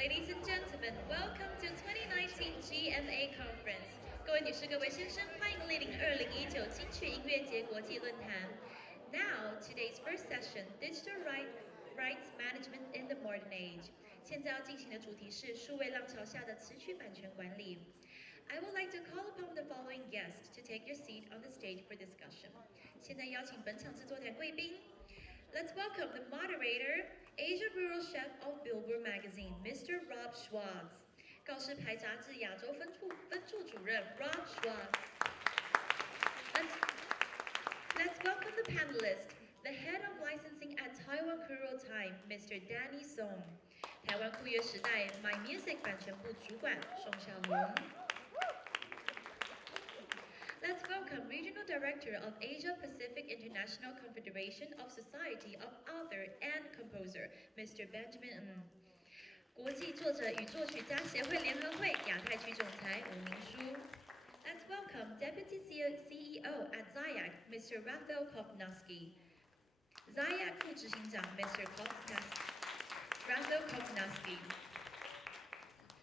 Ladies and gentlemen, welcome to 2019 GMA Conference. 各位女士、各位先生，欢迎莅临2019金曲音乐节国际论坛。Now, today's first session, Digital Rights Management in the Modern Age. 现在要进行的主题是数位浪潮下的词曲版权管理。I would like to call upon the following guests to take your seat on the stage for discussion. 现在邀请本场制作团贵宾。Let's welcome the moderator, Asia Bureau Chef of Billboard Magazine, Mr. Rob Schwartz. 告示牌杂志亚洲分处主任 Rob Schwartz. Let's welcome the panelists, the head of licensing at Taiwan Courier Time, Mr. Danny Song. 台湾酷乐时代 My Music 版权部主管宋小龙。Let's welcome Regional Director of Asia Pacific International Confederation of Society of Author and Composer, Mr. Benjamin Ng. 国际作者与作曲家协会联合会亚太区总裁吴明书。Let's welcome Deputy CEO at ZIAC, Mr. Raphael Kovnowski. ZIAC 副执行长 Mr. Raphael Kovnowski.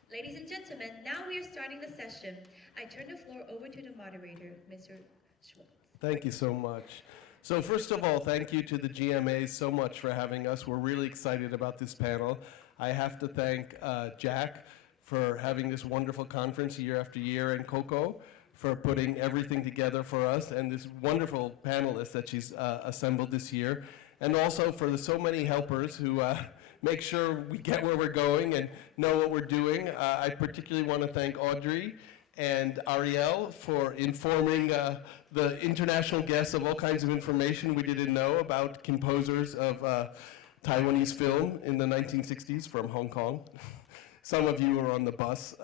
Ladies and gentlemen, now we are starting the session. I turn the floor over to the moderator, Mr. Schwartz. Thank you so much. So first of all, thank you to the GMA so much for having us. We're really excited about this panel. I have to thank Jack for having this wonderful conference year after year, and Coco for putting everything together for us, and this wonderful panelists that she's assembled this year, and also for the so many helpers who make sure we get where we're going and know what we're doing. I particularly want to thank Audrey and Ariel for informing the international guests of all kinds of information we didn't know about composers of Taiwanese film in the 1960s from Hong Kong. Some of you are on the bus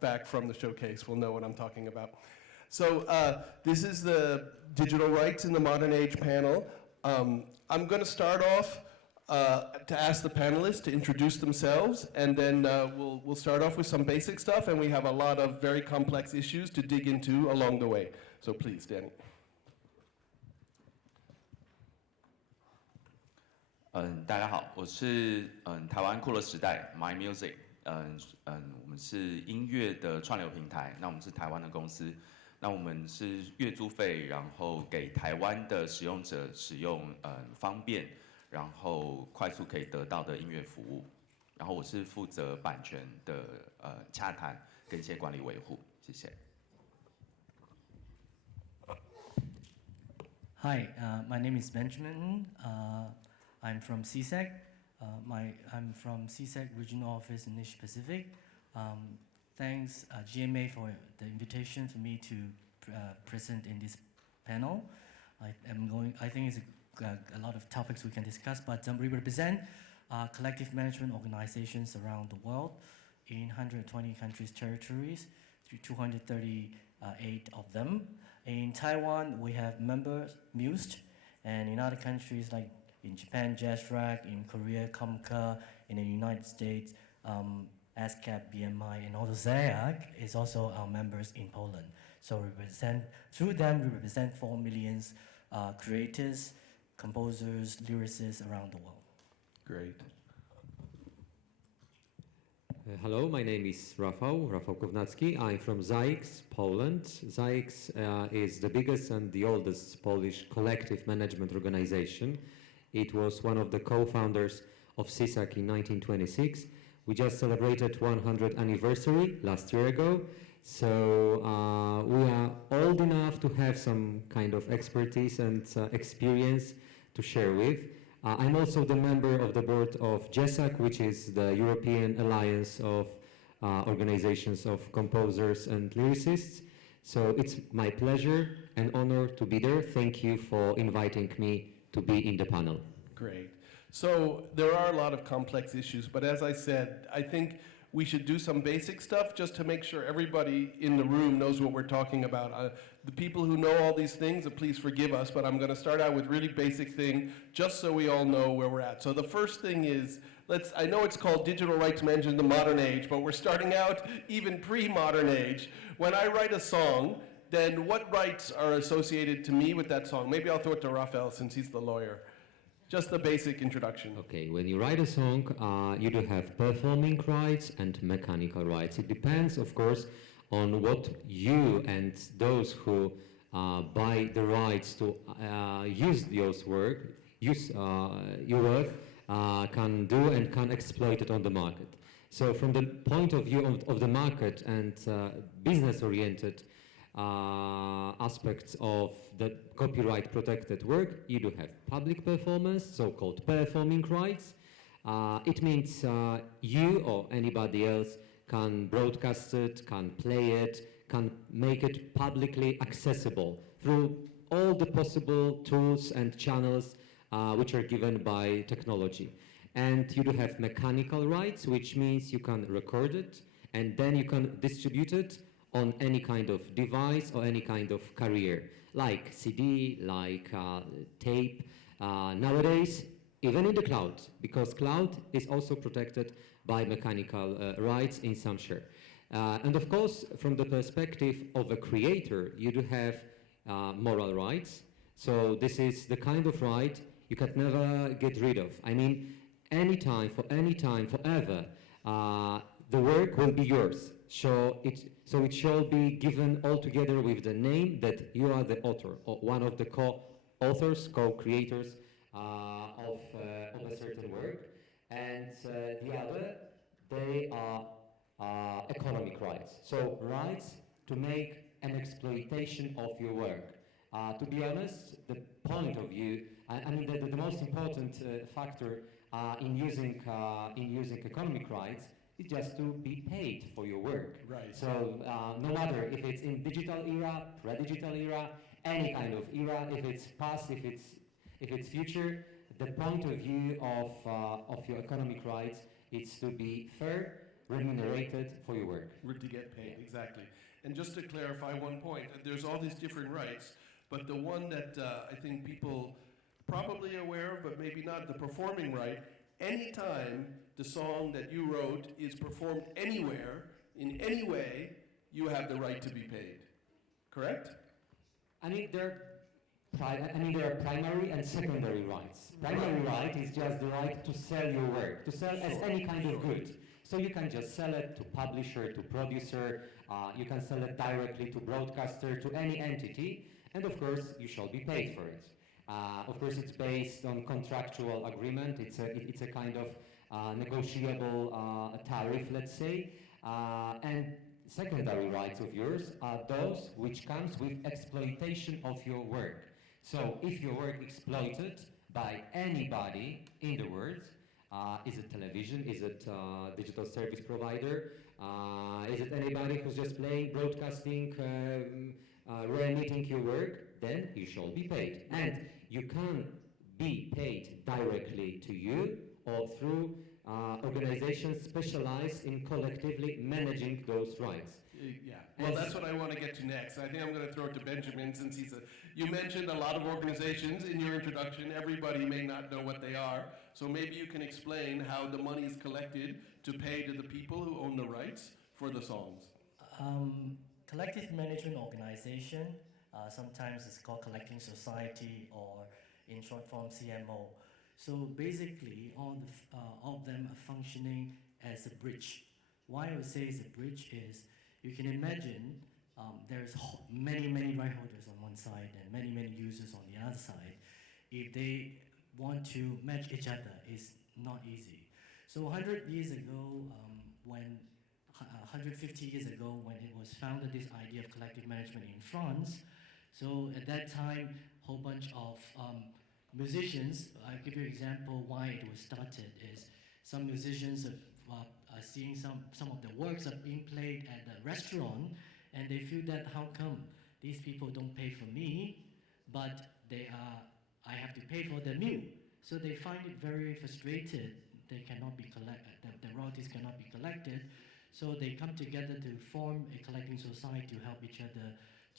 back from the showcase will know what I'm talking about. So this is the Digital Rights in the Modern Age panel. I'm going to start off to ask the panelists to introduce themselves, and then we'll start off with some basic stuff, and we have a lot of very complex issues to dig into along the way. So please, Danny. 大家好，我是台湾酷乐时代 My Music， 我们是音乐的串流平台，那我们是台湾的公司，那我们是月租费，然后给台湾的使用者使用方便，然后快速可以得到的音乐服务，然后我是负责版权的洽谈跟一些管理维护，谢谢。Hi, my name is Benjamin. I'm from CSEC. I'm from CSEC Regional Office in Asia Pacific. Thanks GMA for the invitation for me to present in this panel. I think it's a lot of topics we can discuss, but we represent collective management organizations around the world in 120 countries, territories, 238 of them. In Taiwan, we have members, MUST, and in other countries like in Japan, JazzRack, in Korea, Comca, in the United States, ASCAP, BMI, and also ZIAC is also our members in Poland. So through them, we represent 4 million creators, composers, lyricists around the world. Great. Hello, my name is Rafał Kownacki. I'm from ZIAC, Poland. ZIAC is the biggest and the oldest Polish collective management organization. It was one of the co-founders of CSAC in 1926. We just celebrated 100th anniversary last year ago. So we are old enough to have some kind of expertise and experience to share with. I'm also the member of the board of GESAC, which is the European Alliance of Organizations of Composers and Lyricists. So it's my pleasure and honor to be there. Thank you for inviting me to be in the panel. Great. So there are a lot of complex issues, but as I said, I think we should do some basic stuff just to make sure everybody in the room knows what we're talking about. The people who know all these things, please forgive us, but I'm going to start out with really basic thing, just so we all know where we're at. So the first thing is, I know it's called Digital Rights Management in the Modern Age, but we're starting out even pre-modern age. When I write a song, then what rights are associated to me with that song? Maybe I'll throw it to Raphael since he's the lawyer. just the basic introduction. Okay, when you write a song, you do have performing rights and mechanical rights. It depends, of course, on what you and those who buy the rights to use your work can do and can exploit it on the market. So from the point of view of the market and business-oriented aspects of the copyright protected work, you do have public performance, so-called performing rights. It means you or anybody else can broadcast it, can play it, can make it publicly accessible through all the possible tools and channels which are given by technology. And you do have mechanical rights, which means you can record it and then you can distribute it on any kind of device or any kind of carrier, like CD, like tape, nowadays, even in the cloud, because cloud is also protected by mechanical rights in some share. And of course, from the perspective of a creator, you do have moral rights. So this is the kind of right you can never get rid of. I mean, anytime, forever, the work will be yours. So it shall be given all together with the name that you are the author, or one of the co-authors, co-creators of a certain work. And the other, they are economic rights. So rights to make an exploitation of your work. To be honest, the point of view, I mean the most important factor in using economic rights is just to be paid for your work. Right. So no matter if it's in digital era, pre-digital era, any kind of era, if it's past, if it's future, the point of view of your economic rights is to be fair, remunerated for your work. To get paid, exactly. And just to clarify one point, there's all these different rights, but the one that I think people probably aware of, but maybe not, the performing right, anytime the song that you wrote is performed anywhere, in any way, you have the right to be paid. Correct? I mean, there are primary and secondary rights. Primary right is just the right to sell your work, to sell as any kind of good. So you can just sell it to publisher, to producer, you can sell it directly to broadcaster, to any entity, and of course you shall be paid for it. Of course it's based on contractual agreement, it's a kind of negotiable tariff, let's say, and secondary rights of yours are those which comes with exploitation of your work. So if your work exploited by anybody in the world, is it television, is it digital service provider, is it anybody who's just playing, broadcasting, re-emitting your work, then you shall be paid. And you can be paid directly to you or through organizations specialized in collectively managing those rights. Yeah, well, that's what I want to get to next. I think I'm going to throw it to Benjamin since you mentioned a lot of organizations in your introduction. Everybody may not know what they are, so maybe you can explain how the money is collected to pay to the people who own the rights for the songs. Collective management organization, sometimes it's called collecting society or in short form CMO. So basically all of them are functioning as a bridge. Why I would say it's a bridge is you can imagine there's many right holders on one side and many users on the other side. If they want to match each other, it's not easy. So 100 years ago, 150 years ago when it was founded, this idea of collective management in France, so at that time, a whole bunch of musicians, I'll give you an example why it was started, is some musicians are seeing some of the works are being played at the restaurant, and they feel that how come these people don't pay for me, but I have to pay for their meal. So they find it very frustrated. They cannot be the royalties cannot be collected. So they come together to form a collecting society to help each other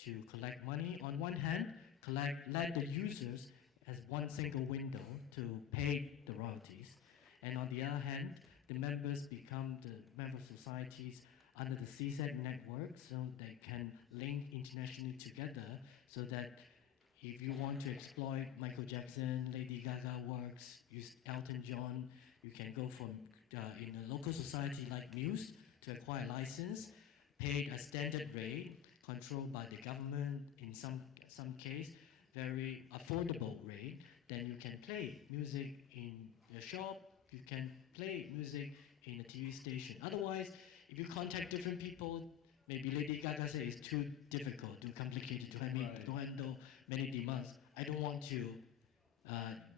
to collect money. On one hand, let the users as one single window to pay the royalties. And on the other hand, the members become the member societies under the CSEC network, so they can link internationally together so that if you want to exploit Michael Jackson, Lady Gaga works, use Elton John, you can go from in a local society like Muse to acquire a license, pay a standard rate, controlled by the government, in some case, very affordable rate. Then you can play music in your shop, you can play music in a TV station. Otherwise, if you contact different people, maybe Lady Gaga says it's too difficult, too complicated to handle many demands. I don't want to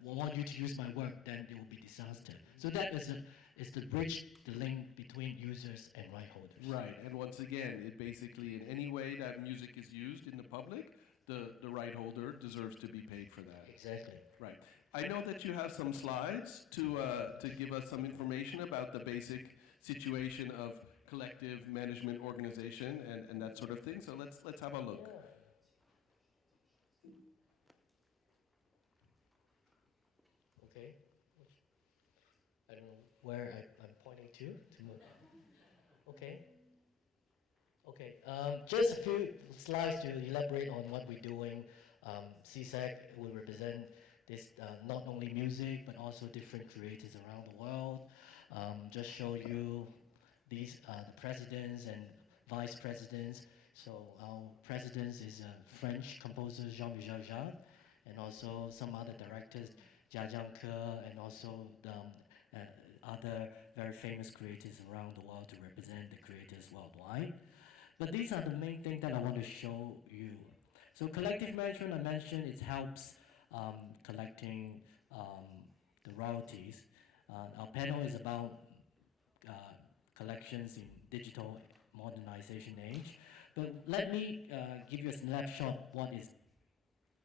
want you to use my work, then it will be disaster. So that is the bridge, the link between users and right holders. Right, and once again, it basically, in any way that music is used in the public, the right holder deserves to be paid for that. Exactly. Right. I know that you have some slides to give us some information about the basic situation of collective management organization and that sort of thing. So let's have a look. Okay. I don't know where I'm pointing to move. Okay. Okay. Just a few slides to elaborate on what we're doing. CSAC will represent this not only music but also different creators around the world. Just show you these the presidents and vice presidents. So our president is French composer Jean-Michel Jarre, and also some other directors, Jia Jiangke, and also other very famous creators around the world to represent the creators worldwide. But these are the main things that I want to show you. So collective management, I mentioned, it helps collecting the royalties. Our panel is about collections in digital modernization age. But let me give you a snapshot what is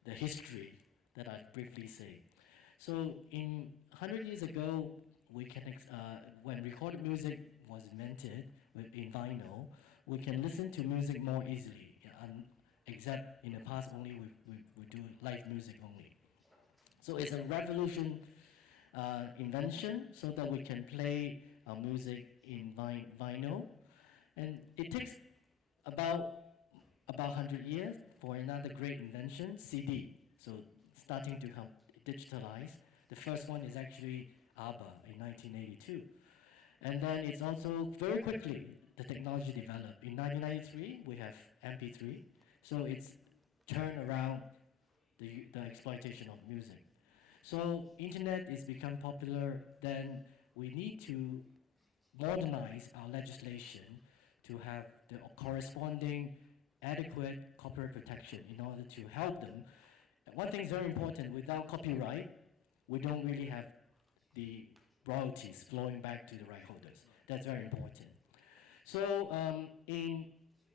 the history that I briefly say. So in 100 years ago, we can when recorded music was invented in vinyl, we can listen to music more easily. Except in the past only we do live music only. So it's a revolution invention so that we can play our music in vinyl. And it takes about 100 years for another great invention, CD. So starting to digitalize. The first one is actually ABBA in 1982. And then it's also very quickly the technology developed. In 1993, we have MP3. So it's turned around the exploitation of music. So internet is become popular, then we need to modernize our legislation to have the corresponding adequate copyright protection in order to help them. One thing is very important, without copyright, we don't really have the royalties flowing back to the right holders. That's very important. So in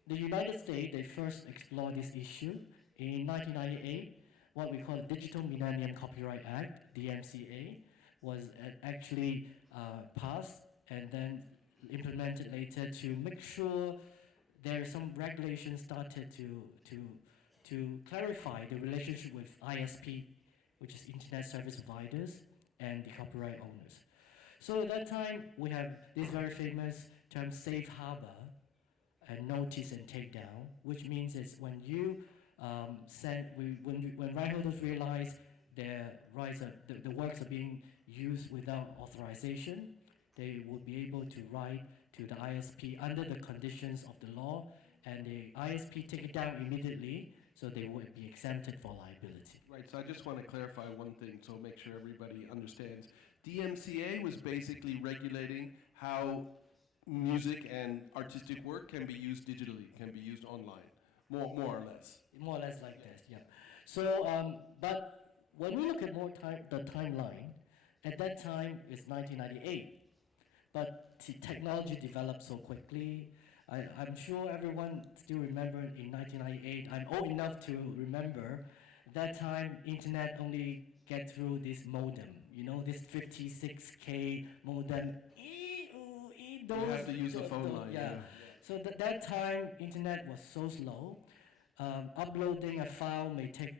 the United States, they first explored this issue. In 1998, what we call the Digital Millennium Copyright Act, DMCA, was actually passed and then implemented later to make sure there are some regulations started to clarify the relationship with ISP, which is Internet Service Providers, and the copyright owners. So at that time, we have this very famous term, safe harbor, and notice and takedown, which means is when you when right holders realize their rights the works are being used without authorization, they will be able to write to the ISP under the conditions of the law, and the ISP take it down immediately, so they would be exempted for liability. Right, so I just want to clarify one thing to make sure everybody understands. DMCA was basically regulating how music and artistic work can be used digitally, can be used online, more or less. More or less like this, yeah. So, but when we look at the timeline, at that time it's 1998, but technology developed so quickly. I'm sure everyone still remembers in 1998. I'm old enough to remember that time internet only get through this modem, you know, this 56K modem. You have to use a phone line. Yeah. So at that time, internet was so slow. Uploading a file may take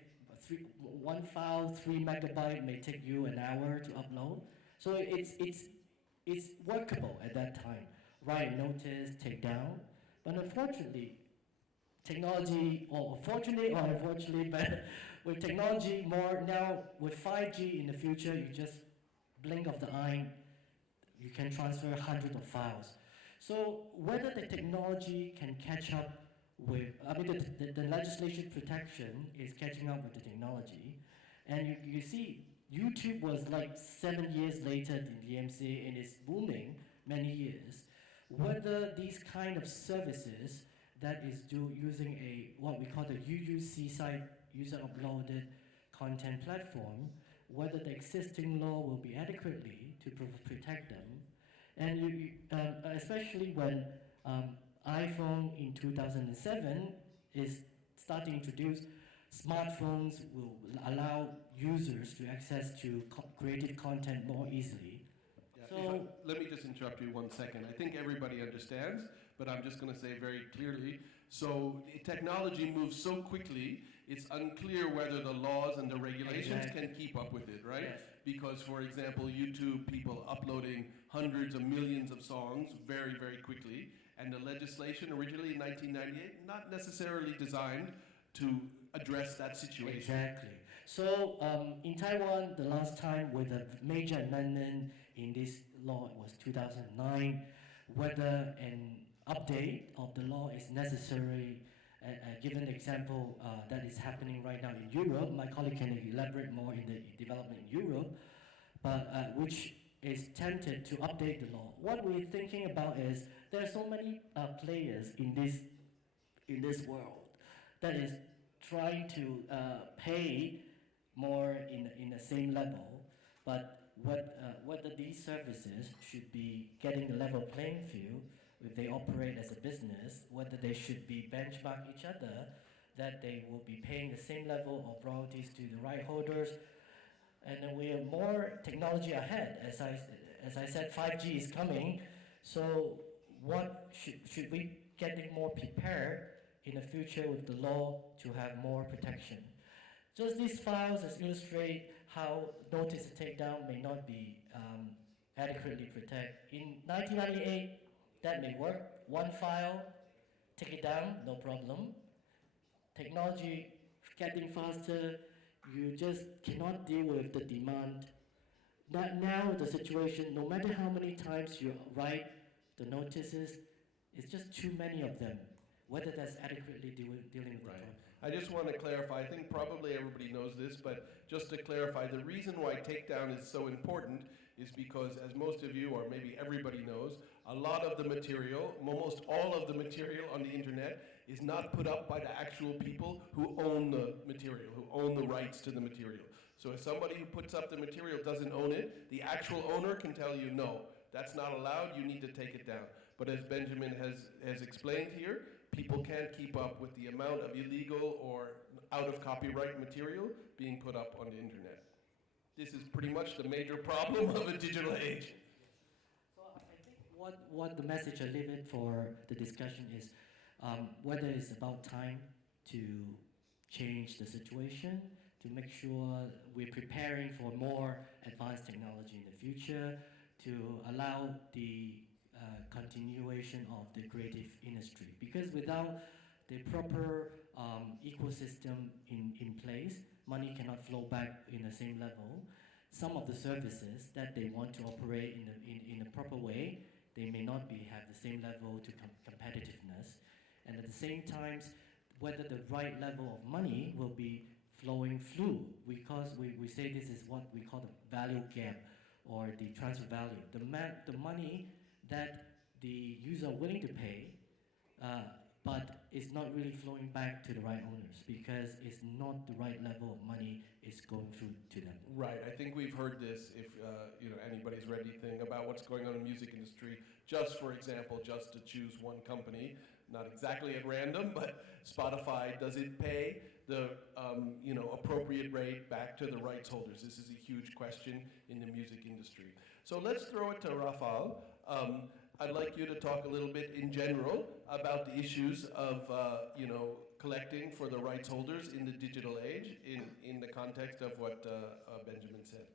one file, 3 megabytes may take you an hour to upload. So it's workable at that time. Write notice, take down. But unfortunately, technology, or fortunately or unfortunately, but with technology more now, with 5G in the future, you just blink of the eye, you can transfer hundreds of files. So whether the technology can catch up with, the legislation protection is catching up with the technology. And you see, YouTube was like 7 years later than the DMC and it's booming many years. Whether these kind of services that is using what we call the UUC site, user uploaded content platform, whether the existing law will be adequately to protect them. And especially when iPhone in 2007 is starting to introduce smartphones will allow users to access to creative content more easily. Yeah, let me just interrupt you 1 second. I think everybody understands, but I'm just going to say very clearly. So technology moves so quickly, it's unclear whether the laws and the regulations can keep up with it, right? Yes. Because, for example, YouTube, people uploading hundreds of millions of songs very, very quickly, and the legislation originally in 1998, not necessarily designed to address that situation. Exactly. So in Taiwan, the last time with a major amendment in this law was 2009, whether an update of the law is necessary. Given the example that is happening right now in Europe, my colleague can elaborate more in the development in Europe, but which is tempted to update the law. What we're thinking about is there are so many players in this world that is trying to pay more in the same level, but whether these services should be getting a level playing field, if they operate as a business, whether they should be benchmark each other, that they will be paying the same level of royalties to the right holders. And then we are more technology ahead. As I said, 5G is coming. So what should we getting more prepared in the future with the law to have more protection? Just these files as illustrate how notice and takedown may not be adequately protected. In 1998, that may work. One file, take it down, no problem. Technology getting faster, you just cannot deal with the demand. Now the situation, no matter how many times you write the notices, it's just too many of them. Whether that's adequately dealing with the problem. I just want to clarify, I think probably everybody knows this, but just to clarify, the reason why takedown is so important is because, as most of you, or maybe everybody knows, a lot of the material, almost all of the material on the internet is not put up by the actual people who own the material, who own the rights to the material. So if somebody who puts up the material doesn't own it, the actual owner can tell you, no, that's not allowed, you need to take it down. But as Benjamin has explained here, people can't keep up with the amount of illegal or out of copyright material being put up on the internet. This is pretty much the major problem of a digital age. So I think what the message I leave it for the discussion is whether it's about time to change the situation, to make sure we're preparing for more advanced technology in the future, to allow the continuation of the creative industry. Because without the proper ecosystem in place, money cannot flow back in the same level. Some of the services that they want to operate in a proper way, they may not have the same level to competitiveness. And at the same time, whether the right level of money will be flowing through, because we say this is what we call the value gap or the transfer value. The money that the user are willing to pay, but it's not really flowing back to the right owners because it's not the right level of money is going through to them. Right, I think we've heard this if anybody's read anything about what's going on in the music industry. Just for example, just to choose one company, not exactly at random, but Spotify, does it pay the appropriate rate back to the rights holders? This is a huge question in the music industry. So let's throw it to Rafael. I'd like you to talk a little bit in general about the issues of collecting for the rights holders in the digital age in the context of what Benjamin said.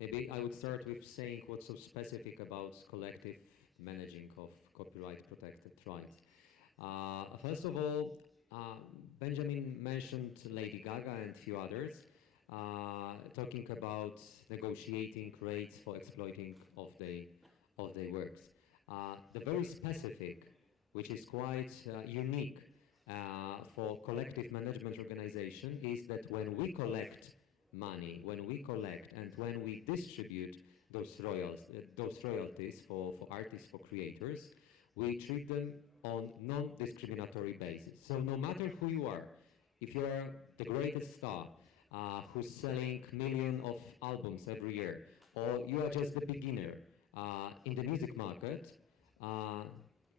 Maybe I would start with saying what's so specific about collective managing of copyright protected rights. First of all, Benjamin mentioned Lady Gaga and a few others, talking about negotiating rates for exploiting of their works. The very specific, which is quite unique for collective management organization, is that when we collect money, when we collect and when we distribute those royalties for artists, for creators, we treat them on non-discriminatory basis. So no matter who you are, if you are the greatest star who's selling millions of albums every year, or you are just a beginner in the music market,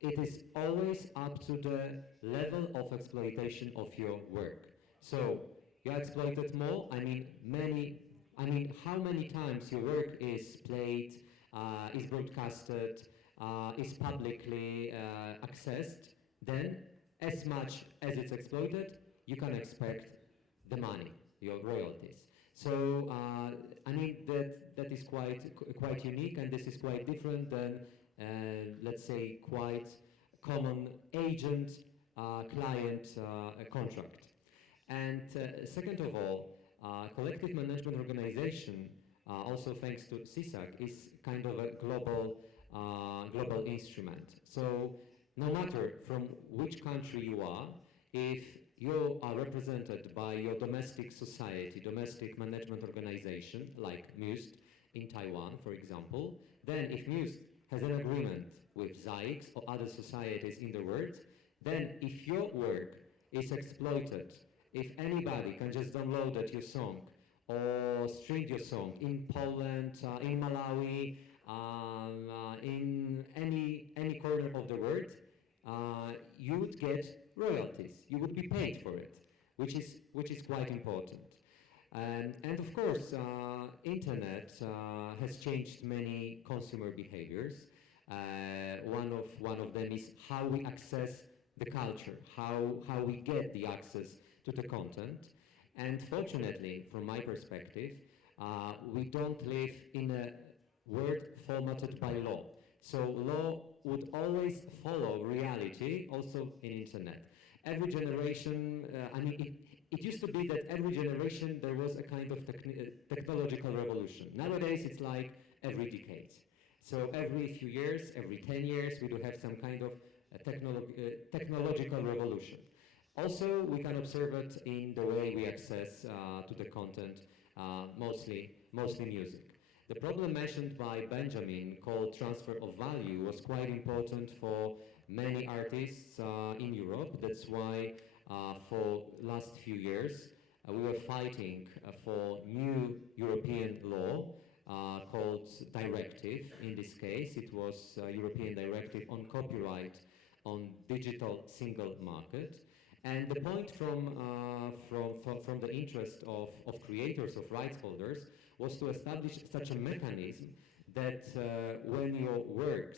it is always up to the level of exploitation of your work. So you are exploited more. I mean, how many times your work is played, is broadcasted, is publicly accessed, then as much as it's exploited, you can expect the money, your royalties. So I mean that is quite unique, and this is quite different than let's say quite common agent-client contract. And second of all, collective management organization, also thanks to CSAC, is kind of a global instrument. So no matter from which country you are, if you are represented by your domestic society, domestic management organization, like MUST in Taiwan, for example, then if MUST has an agreement with ZAIX or other societies in the world, then if your work is exploited, if anybody can just download your song or stream your song in Poland, in Malawi, in any corner of the world, you would get royalties. You would be paid for it, which is quite important. And of course, internet has changed many consumer behaviors. One of them is how we access the culture, how we get the access to the content. And fortunately, from my perspective, we don't live in a world formatted by law. So law would always follow reality, also in internet. Every generation, it used to be that every generation there was a kind of technological revolution. Nowadays it's like every decade. So every few years, every 10 years, we do have some kind of technological revolution. Also, we can observe it in the way we access to the content, mostly music. The problem mentioned by Benjamin, called transfer of value, was quite important for many artists in Europe. That's why for last few years we were fighting for new European law called directive. In this case, it was European directive on copyright on digital single market. And the point from the interest of creators, of rights holders, was to establish such a mechanism that when your works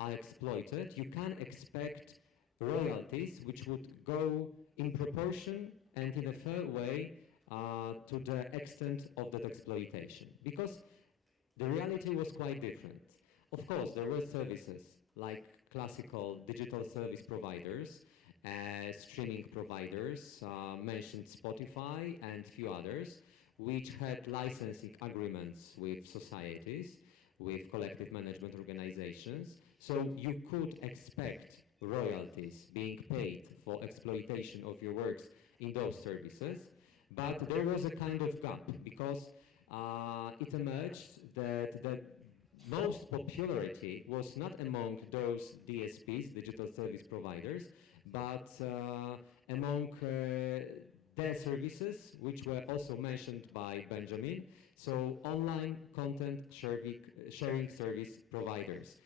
are exploited, you can expect royalties which would go in proportion and in a fair way to the extent of that exploitation. Because the reality was quite different. Of course, there were services like classical digital service providers, streaming providers, mentioned Spotify and few others, which had licensing agreements with societies, with collective management organizations. So you could expect royalties being paid for exploitation of your works in those services. But there was a kind of gap, because it emerged that the most popularity was not among those DSPs, digital service providers, but among their services, which were also mentioned by Benjamin, so online content sharing service providers.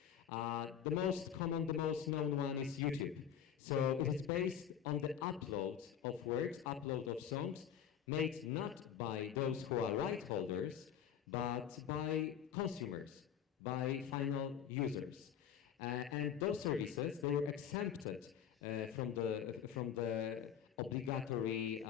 The most common, the most known one is YouTube. So it is based on the upload of works, upload of songs, made not by those who are right holders, but by consumers, by final users. And those services, they were exempted from the obligatory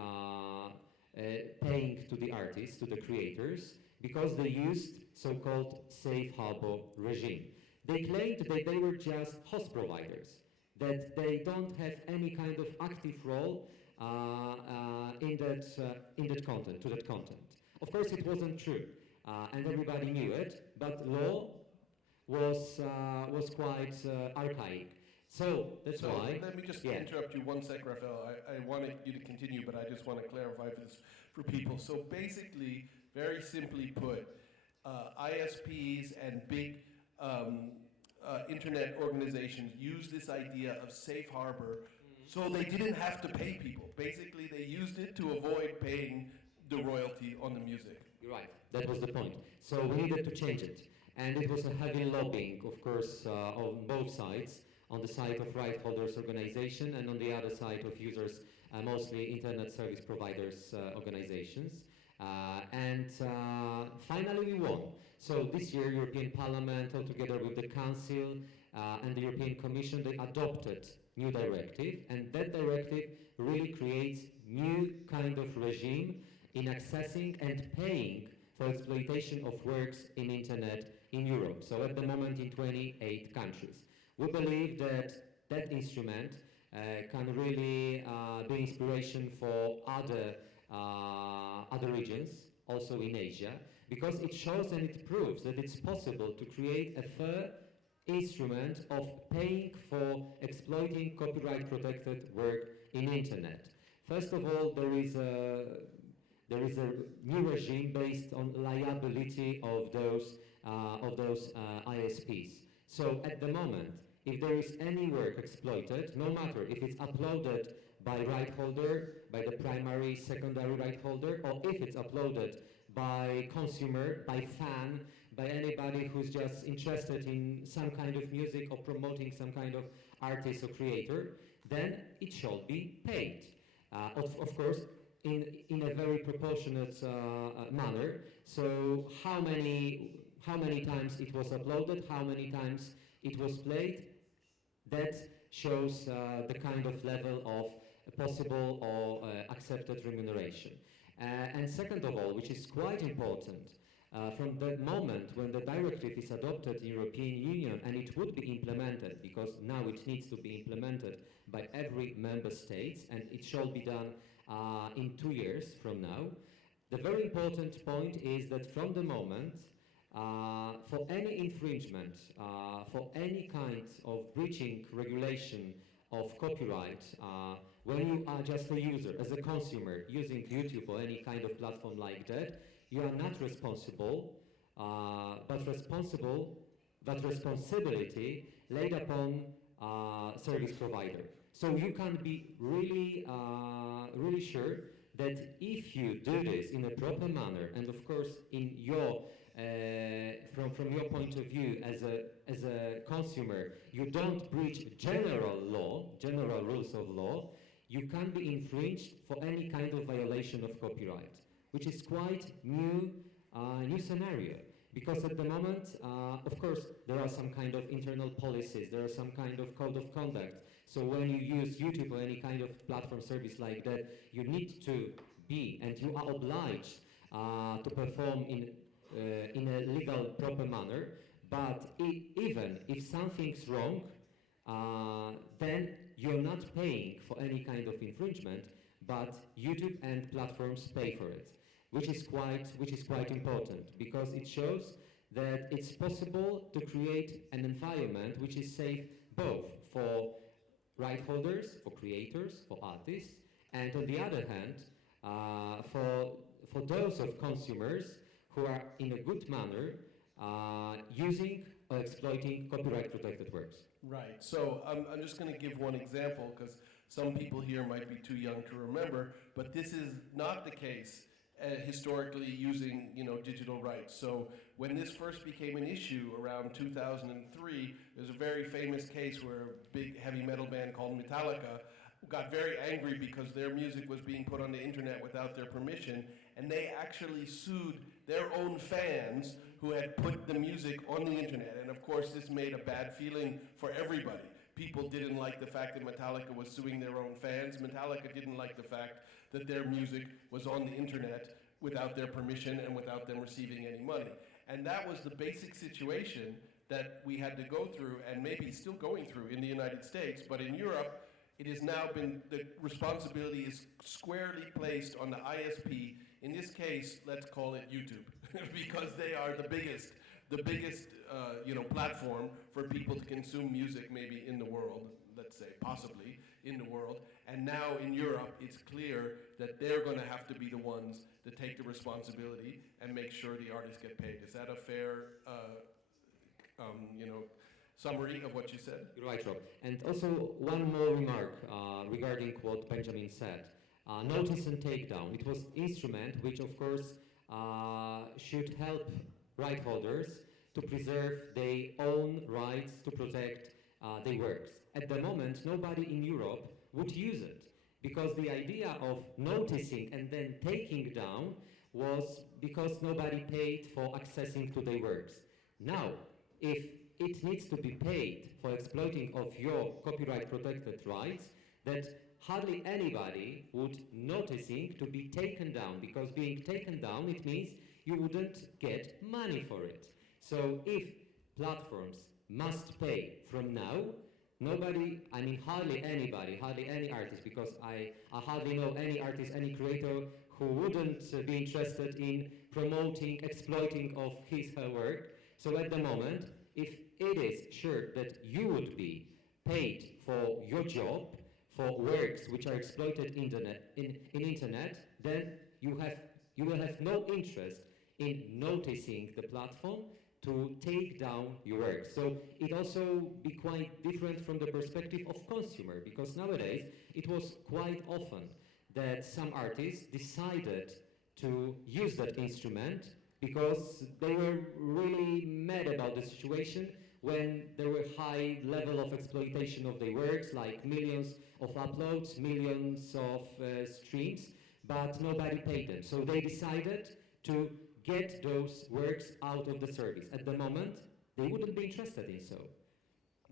paying to the artists, to the creators, because they used so-called safe harbor regime. They claimed that they were just host providers. that they don't have any kind of active role in that content, to that content. Of course, it wasn't true, and everybody knew it, but law was quite archaic. So that's why. Let me just yeah. interrupt you 1 sec, Raphael. I wanted you to continue, but I just want to clarify this for people. So basically, very simply put, ISPs and big internet organizations use this idea of safe harbor so they didn't have to pay people. Basically, they used it to avoid paying the royalty on the music. You're right. That was the point. So we needed to change it. And it was a heavy lobbying, of course, on both sides, on the side of right holders organization and on the other side of users, mostly internet service providers organizations. And finally we won. So this year, European Parliament, together with the Council and the European Commission, they adopted new directive, and that directive really creates new kind of regime in accessing and paying for exploitation of works in internet in Europe. So at the moment in 28 countries. We believe that that instrument can really be inspiration for other regions, also in Asia, because it shows and it proves that it's possible to create a fair instrument of paying for exploiting copyright protected work in internet. First of all, there is a new regime based on liability of those ISPs. So at the moment, if there is any work exploited, no matter if it's uploaded by right holder, by the primary, secondary right holder, or if it's uploaded by consumer, by fan, by anybody who's just interested in some kind of music or promoting some kind of artist or creator, then it shall be paid. Of course, in a very proportionate manner. So how many times it was uploaded, how many times it was played, that shows the kind of level of possible or accepted remuneration. And second of all, which is quite important, from the moment when the directive is adopted in the European Union and it would be implemented, because now it needs to be implemented by every member state, and it shall be done in 2 years from now, the very important point is that from the moment for any infringement, for any kind of breaching regulation of copyright, when you are just a user, as a consumer, using YouTube or any kind of platform like that, you are not responsible, but responsibility laid upon service provider. So you can be really, really sure that if you do this in a proper manner, and of course in your from your point of view as a consumer, you don't breach general law, general rules of law, you can be infringed for any kind of violation of copyright, which is quite new scenario. Because at the moment, of course, there are some kind of internal policies, there are some kind of code of conduct. So when you use YouTube or any kind of platform service like that, you need to be, and you are obliged to perform in a legal, proper manner. But even if something's wrong, then you're not paying for any kind of infringement, but YouTube and platforms pay for it, which is quite important, because it shows that it's possible to create an environment which is safe both for right holders, for creators, for artists, and on the other hand, for those of consumers who are in a good manner using or exploiting copyright protected works. Right. So I'm just going to give one example, because some people here might be too young to remember, but this is not the case historically using, digital rights. So when this first became an issue around 2003, there's a very famous case where a big heavy metal band called Metallica got very angry because their music was being put on the internet without their permission, and they actually sued their own fans who had put the music on the internet. And of course, this made a bad feeling for everybody. People didn't like the fact that Metallica was suing their own fans. Metallica didn't like the fact that their music was on the internet without their permission and without them receiving any money. And that was the basic situation that we had to go through and maybe still going through in the United States, but in Europe, it has now been, the responsibility is squarely placed on the ISP. In this case, let's call it YouTube, because they are the biggest platform for people to consume music maybe in the world, let's say, possibly in the world. And now in Europe, it's clear that they're going to have to be the ones that take the responsibility and make sure the artists get paid. Is that a fair, summary of what you said? You're right, Rob. And also one more remark regarding what Benjamin said. Notice and takedown. It was instrument which, of course, should help right holders to preserve their own rights to protect their works. At the moment, nobody in Europe would use it because the idea of noticing and then taking down was because nobody paid for accessing to their works. Now, if it needs to be paid for exploiting of your copyright protected rights, that hardly anybody would noticing to be taken down, because being taken down, it means you wouldn't get money for it. So if platforms must pay from now, nobody, I mean hardly anybody, hardly any artist, because I hardly know any artist, any creator who wouldn't be interested in promoting, exploiting of his her work. So at the moment, if it is sure that you would be paid for your job, for works which are exploited in internet, then you will have no interest in noticing the platform to take down your work. So it also be quite different from the perspective of consumer, because nowadays it was quite often that some artists decided to use that instrument because they were really mad about the situation when there were high level of exploitation of their works, like millions of uploads, millions of streams, but nobody paid them. So they decided to get those works out of the service. At the moment, they wouldn't be interested in so.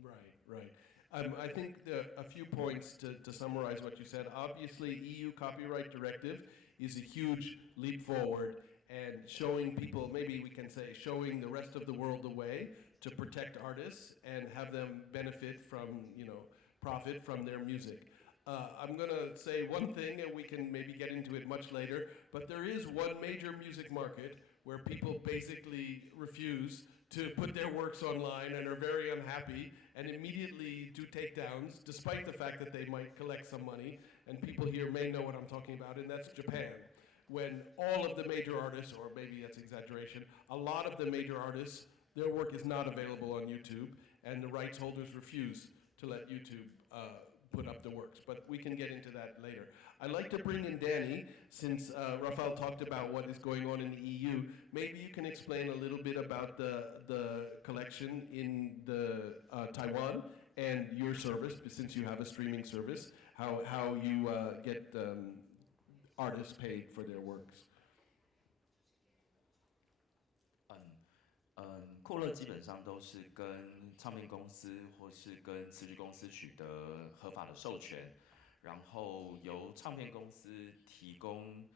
Right. I think a few points to summarize what you said. Obviously, EU copyright directive is a huge leap forward and showing people, maybe we can say, showing the rest of the world the way to protect artists and have them benefit from, profit from their music. I'm going to say one thing, and we can maybe get into it much later, but there is one major music market where people basically refuse to put their works online and are very unhappy and immediately do takedowns, despite the fact that they might collect some money, and people here may know what I'm talking about, and that's Japan. When all of the major artists, or maybe that's exaggeration, a lot of the major artists, their work is not available on YouTube, and the rights holders refuse to let YouTube put up the works. But we can get into that later. I'd like to bring in Danny, since Rafael talked about what is going on in the EU. Maybe you can explain a little bit about the collection in the Taiwan and your service, since you have a streaming service, how you get artists paid for their works. 酷乐基本上都是跟唱片公司或是跟词曲公司取得合法的授权，然后由唱片公司提供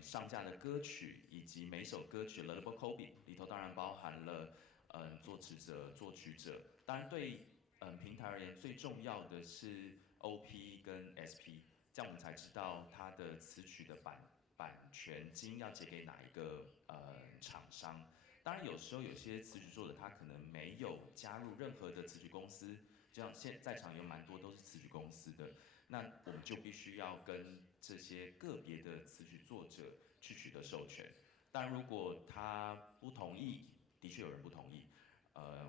上架的歌曲以及每首歌曲的 label copy 里头当然包含了作词者、作曲者，当然对平台而言最重要的是 OP 跟 SP， 这样我们才知道它的词曲的版权金要结给哪一个厂商。当然，有时候有些词曲作者他可能没有加入任何的词曲公司，就像在场有蛮多都是词曲公司的，那我们就必须要跟这些个别的词曲作者去取得授权。但如果他不同意，的确有人不同意，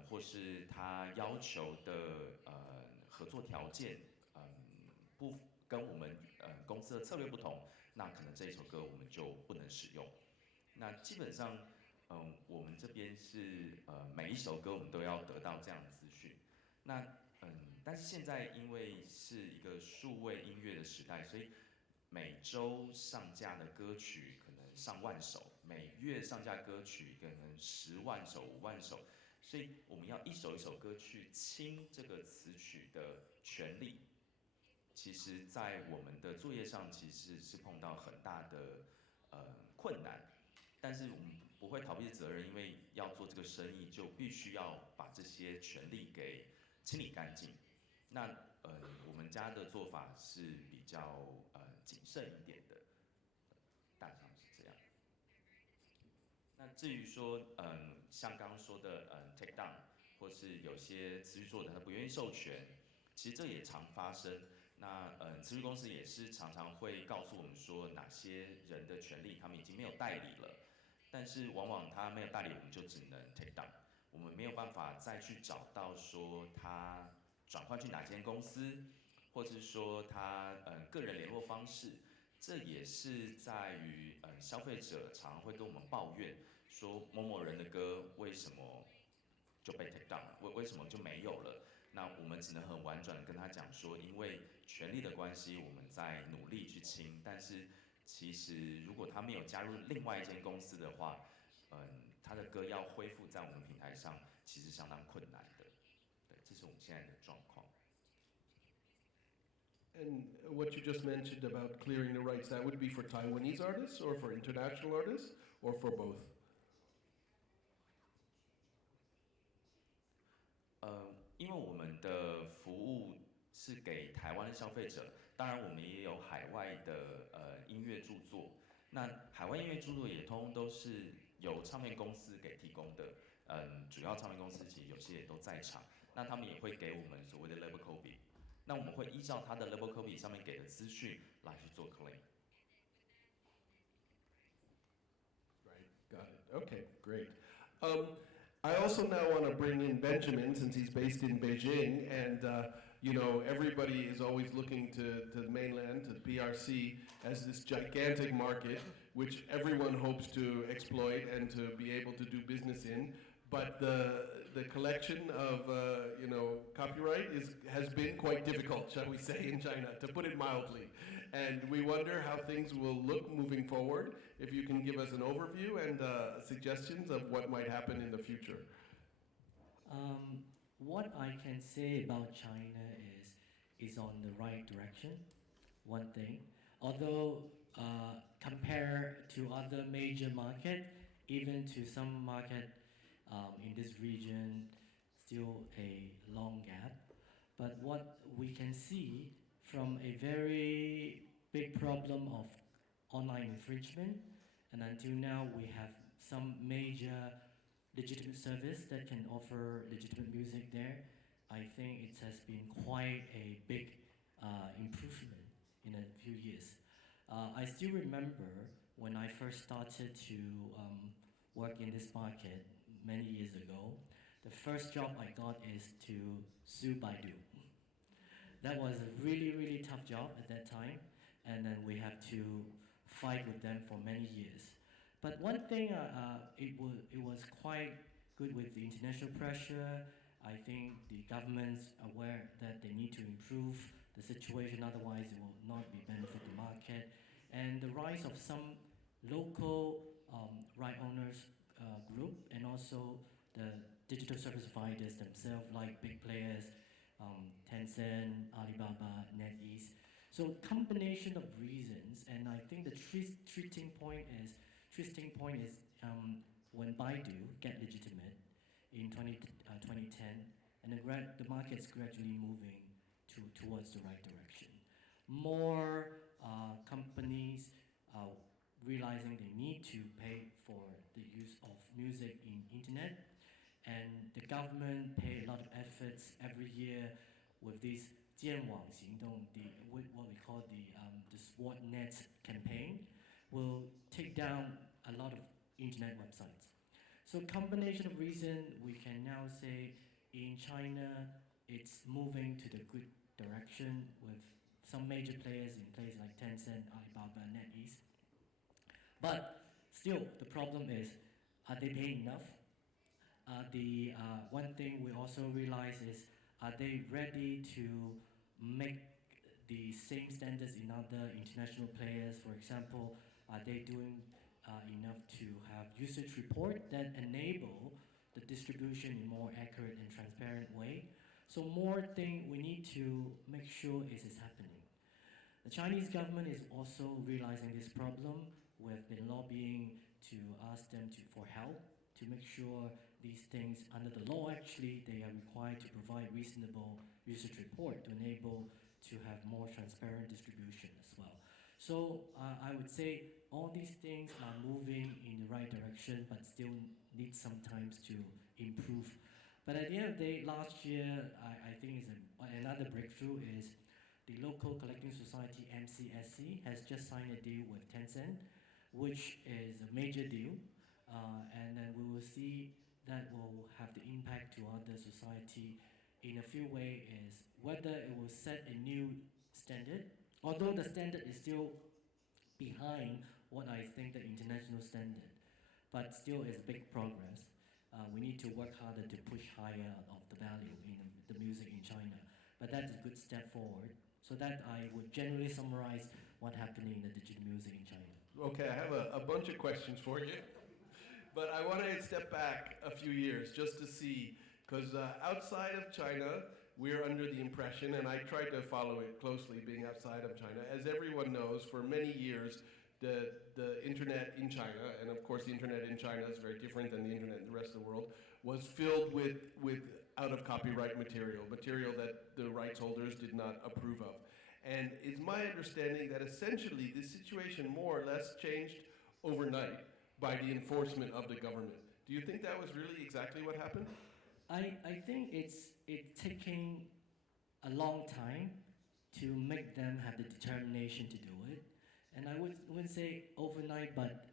或是他要求的合作条件，不跟我们公司的策略不同，那可能这一首歌我们就不能使用。那基本上。我们这边是每一首歌我们都要得到这样的资讯。那但是现在因为是一个数位音乐的时代，所以每周上架的歌曲可能上万首，每月上架歌曲可能10万首、5万首，所以我们要一首一首歌去清这个词曲的权利。其实，在我们的作业上，其实是碰到很大的困难，但是我们不会逃避责任，因为要做这个生意，就必须要把这些权利给清理干净。那我们家的做法是比较谨慎一点的，大致上是这样。那至于说像刚刚说的Takedown，或是有些词曲作者他不愿意授权，其实这也常发生。那词曲公司也是常常会告诉我们说哪些人的权利他们已经没有代理了，但是往往他没有代理，我们就只能 take down， 我们没有办法再去找到说他转换去哪间公司，或者是说他个人联络方式，这也是在于消费者常会跟我们抱怨说某某人的歌为什么就被 take down 了，为什么就没有了？那我们只能很婉转的跟他讲说，因为权力的关系，我们在努力去清，但是其实如果他没有加入另外一间公司的话，他的歌要恢复在我们平台上，其实相当困难的。对，这是我们现在的状况。And what you just mentioned about clearing the rights, that would be for Taiwanese artists or for international artists or for both? 因为我们的服务是给台湾的消费者，当然我们也有海外的音乐著作。那海外音乐著作也通通都是由唱片公司给提供的，主要唱片公司其实有些也都在场，那他们也会给我们所谓的 label copy， 那我们会依照他的 label copy 上面给的资讯来去做 claim。Right, got it. Okay, great. I also now want to bring in Benjamin, since he's based in Beijing, and you know, everybody is always looking to the mainland, to the PRC, as this gigantic market, which everyone hopes to exploit and to be able to do business in. But the collection of you know, copyright has been quite difficult, shall we say, in China, to put it mildly. And we wonder how things will look moving forward. If you can give us an overview and suggestions of what might happen in the future. What I can say about China is on the right direction, one thing. Although compared to other major markets, even to some market in this region, still a long gap. But what we can see from a very big problem of online infringement, and until now we have some major legitimate service that can offer legitimate music there. I think it has been quite a big improvement in a few years. I still remember when I first started to work in this market many years ago, the first job I got is to sue Baidu. That was a really, really tough job at that time, and then we had to fight with them for many years. But one thing, it was quite good with the international pressure. I think the government's aware that they need to improve the situation, otherwise it will not be benefit the market. And the rise of some local right owners group, and also the digital service providers themselves, like big players, Tencent, Alibaba, NetEase. So combination of reasons, and I think the twisting point is when Baidu get legitimate in 2010, and the market's gradually moving towards the right direction. More companies are realizing they need to pay for the use of music in internet, and the government pay a lot of efforts every year with this 建网行动, what we call the SWOT net campaign, will take down a lot of internet websites. So combination of reason, we can now say in China, it's moving to the good direction with some major players in place like Tencent, Alibaba, NetEase. But still, the problem is, are they paying enough? One thing we also realize is, are they ready to make the same standards in other international players? For example, are they doing enough to have usage report that enable the distribution in more accurate and transparent way? So more thing we need to make sure is happening. The Chinese government is also realizing this problem. We've been lobbying to ask them for help to make sure these things under the law actually they are required to provide reasonable research report to enable to have more transparent distribution as well. So I would say all these things are moving in the right direction, but still need some time to improve. But at the end of the day, last year, I think another breakthrough is the local collecting society MCSC has just signed a deal with Tencent, which is a major deal, and then we will see that will have the impact to other society in a few ways, is whether it will set a new standard, although the standard is still behind what I think the international standard, but still is big progress. We need to work harder to push higher of the value in the music in China. But that's a good step forward. So that I would generally summarize what's happening in the digital music in China. Okay, I have a bunch of questions for you. But I want to step back a few years just to see, because outside of China, we're under the impression, and I tried to follow it closely being outside of China, as everyone knows, for many years, the internet in China, and of course the internet in China is very different than the internet in the rest of the world, was filled with out of copyright material that the rights holders did not approve of. And it's my understanding that essentially this situation more or less changed overnight by the enforcement of the government. Do you think that was really exactly what happened? I think it's taking a long time to make them have the determination to do it. And I wouldn't say overnight, but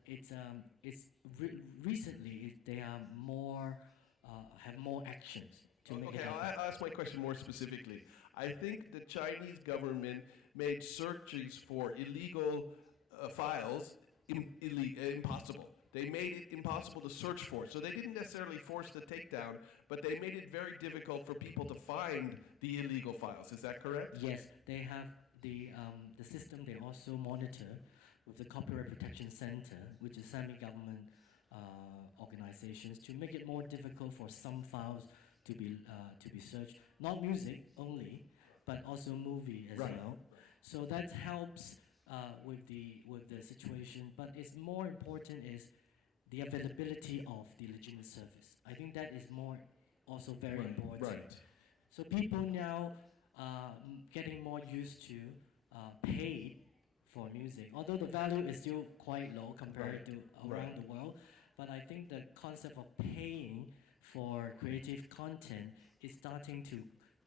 recently they are have more actions to make it happen. I'll ask my question more specifically. I think the Chinese government made searches for illegal files impossible. They made it impossible to search for it. So they didn't necessarily force the takedown, but they made it very difficult for people to find the illegal files. Is that correct? Yes, they have the system. They also monitor with the Copyright Protection Center, which is semi-government organizations, to make it more difficult for some files to be searched. Not music only, but also movie as well. So that helps with the situation. But it's more important is the availability of the legitimate service. I think that is also very important. Right. So people now getting more used to pay for music, although the value is still quite low compared to around the world. But I think the concept of paying for creative content is starting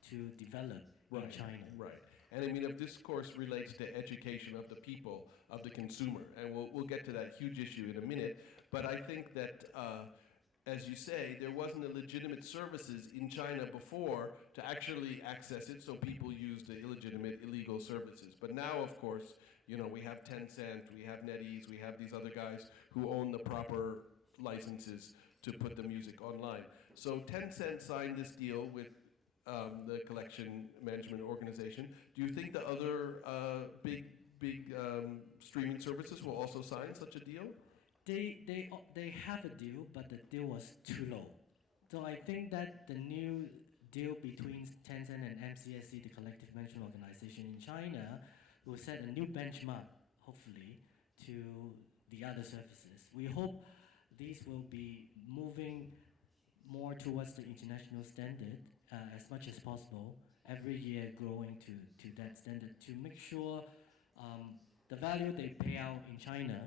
to develop in China. Right. And I mean, if this course relates to education of the people, of the consumer, and we'll get to that huge issue in a minute, but I think that, as you say, there wasn't a legitimate services in China before to actually access it, so people used the illegitimate, illegal services. But now, of course, you know, we have Tencent, we have NetEase, we have these other guys who own the proper licenses to put the music online. So Tencent signed this deal with the collection management organization. Do you think the other big streaming services will also sign such a deal? They have a deal, but the deal was too low. So I think that the new deal between Tencent and MCSC, the collective management organization in China, will set a new benchmark, hopefully, to the other services. We hope these will be moving more towards the international standard as much as possible, every year growing to that standard to make sure the value they pay out in China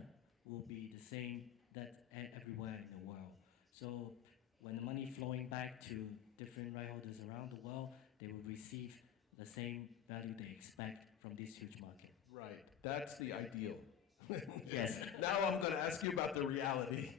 will be the same that everywhere in the world. So when the money flowing back to different right holders around the world, they will receive the same value they expect from this huge market. Right, that's the ideal. Yes. Now I'm going to ask you about the reality.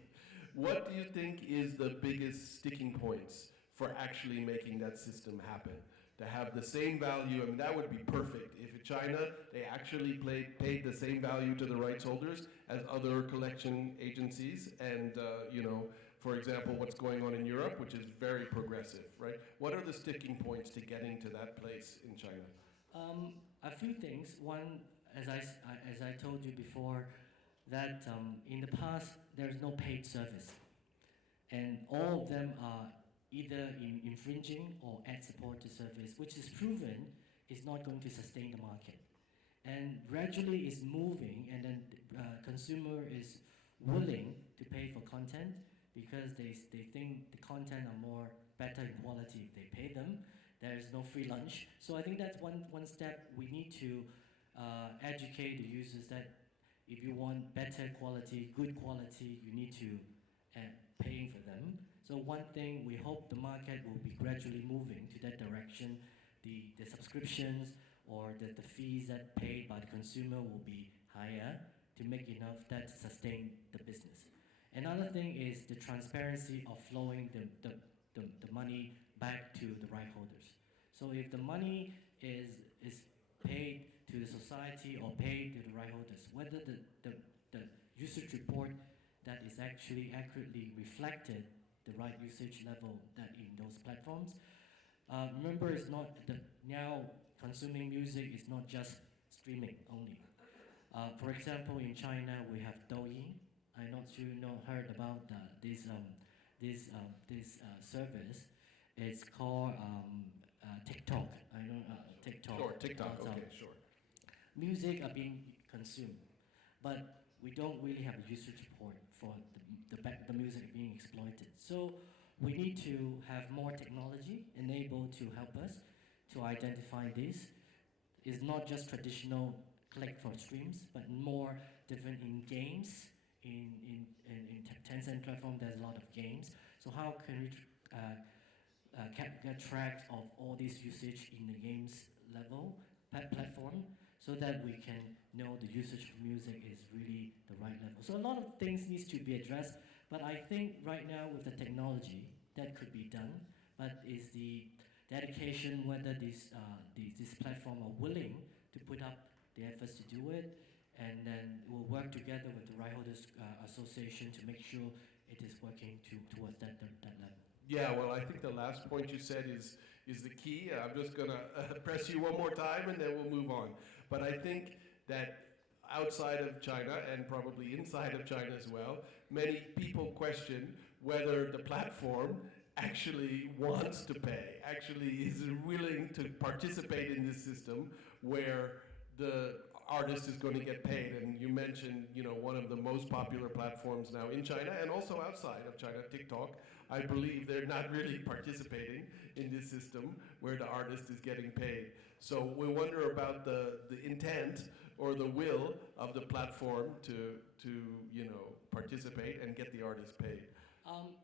What do you think is the biggest sticking points for actually making that system happen? To have the same value, I mean, that would be perfect. If in China, they actually paid the same value to the rights holders as other collection agencies, and, you know, for example, what's going on in Europe, which is very progressive, right? What are the sticking points to getting to that place in China? A few things. One, as I told you before, that in the past, there's no paid service. And all of them are either infringing or ad-supported service, which is proven is not going to sustain the market. And gradually it's moving, and then consumer is willing to pay for content because they think the content are more better in quality if they pay them. There is no free lunch. So I think that's one step. We need to educate the users that if you want better quality, good quality, you need to paying for them. So one thing we hope the market will be gradually moving to that direction. The subscriptions or the fees that paid by the consumer will be higher to make enough that to sustain the business. Another thing is the transparency of flowing the money back to the right holders. So if the money is paid to the society or paid to the right holders, whether the usage report that is actually accurately reflected the right usage level that in those platforms. Remember, it's not now consuming music is not just streaming only. For example, in China we have Douyin. I'm not sure you heard about this service. It's called TikTok. I know TikTok. Sure, TikTok. Okay, sure. Music are being consumed, but we don't really have a usage report for the music being exploited. So we need to have more technology enabled to help us to identify this. It's not just traditional click for streams, but more different in games. In Tencent platform, there's a lot of games. So how can we get track of all this usage in the games level platform so that we can know the usage of music is really the right level. So a lot of things needs to be addressed, but I think right now with the technology that could be done, but is the dedication whether this platform are willing to put up the efforts to do it, and then we'll work together with the Right Holders Association to make sure it is working towards that level. Yeah, well, I think the last point you said is the key. I'm just going to press you one more time and then we'll move on. But I think that outside of China and probably inside of China as well, many people question whether the platform actually wants to pay, actually is willing to participate in this system where the artist is going to get paid. And you mentioned, one of the most popular platforms now in China and also outside of China, TikTok. I believe they're not really participating in this system where the artist is getting paid. So we wonder about the intent or the will of the platform to participate and get the artist paid.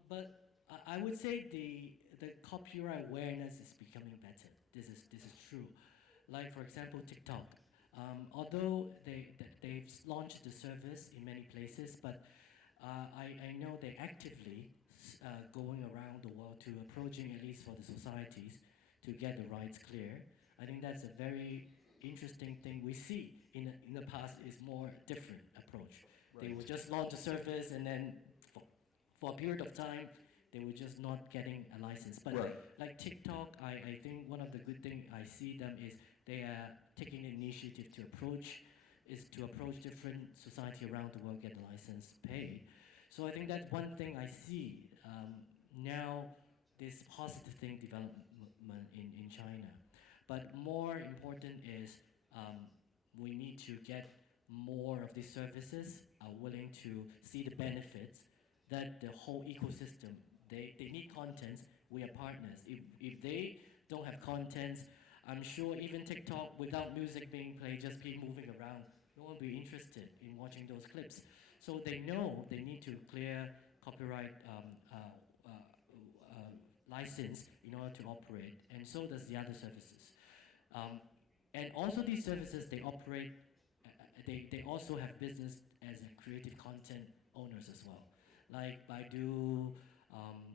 But I would say the copyright awareness is becoming better. This is true. Like for example, TikTok. Although they've launched the service in many places, but I know they're actively going around the world to approaching, at least for the societies, to get the rights clear. I think that's a very interesting thing we see in the past is more different approach. Right. They would just launch a service and then for a period of time, they were just not getting a license. But right. Like TikTok, I think one of the good things I see them is they are taking the initiative to approach different society around the world, get a license paid. So I think that's one thing I see now, this positive thing development in China. But more important is we need to get more of these services are willing to see the benefits that the whole ecosystem, they need content, we are partners. If they don't have content, I'm sure even TikTok without music being played, just keep moving around, no one will be interested in watching those clips. So they know they need to clear copyright license in order to operate, and so does the other services. And also these services, they operate, they also have business as a creative content owners as well. Like Baidu,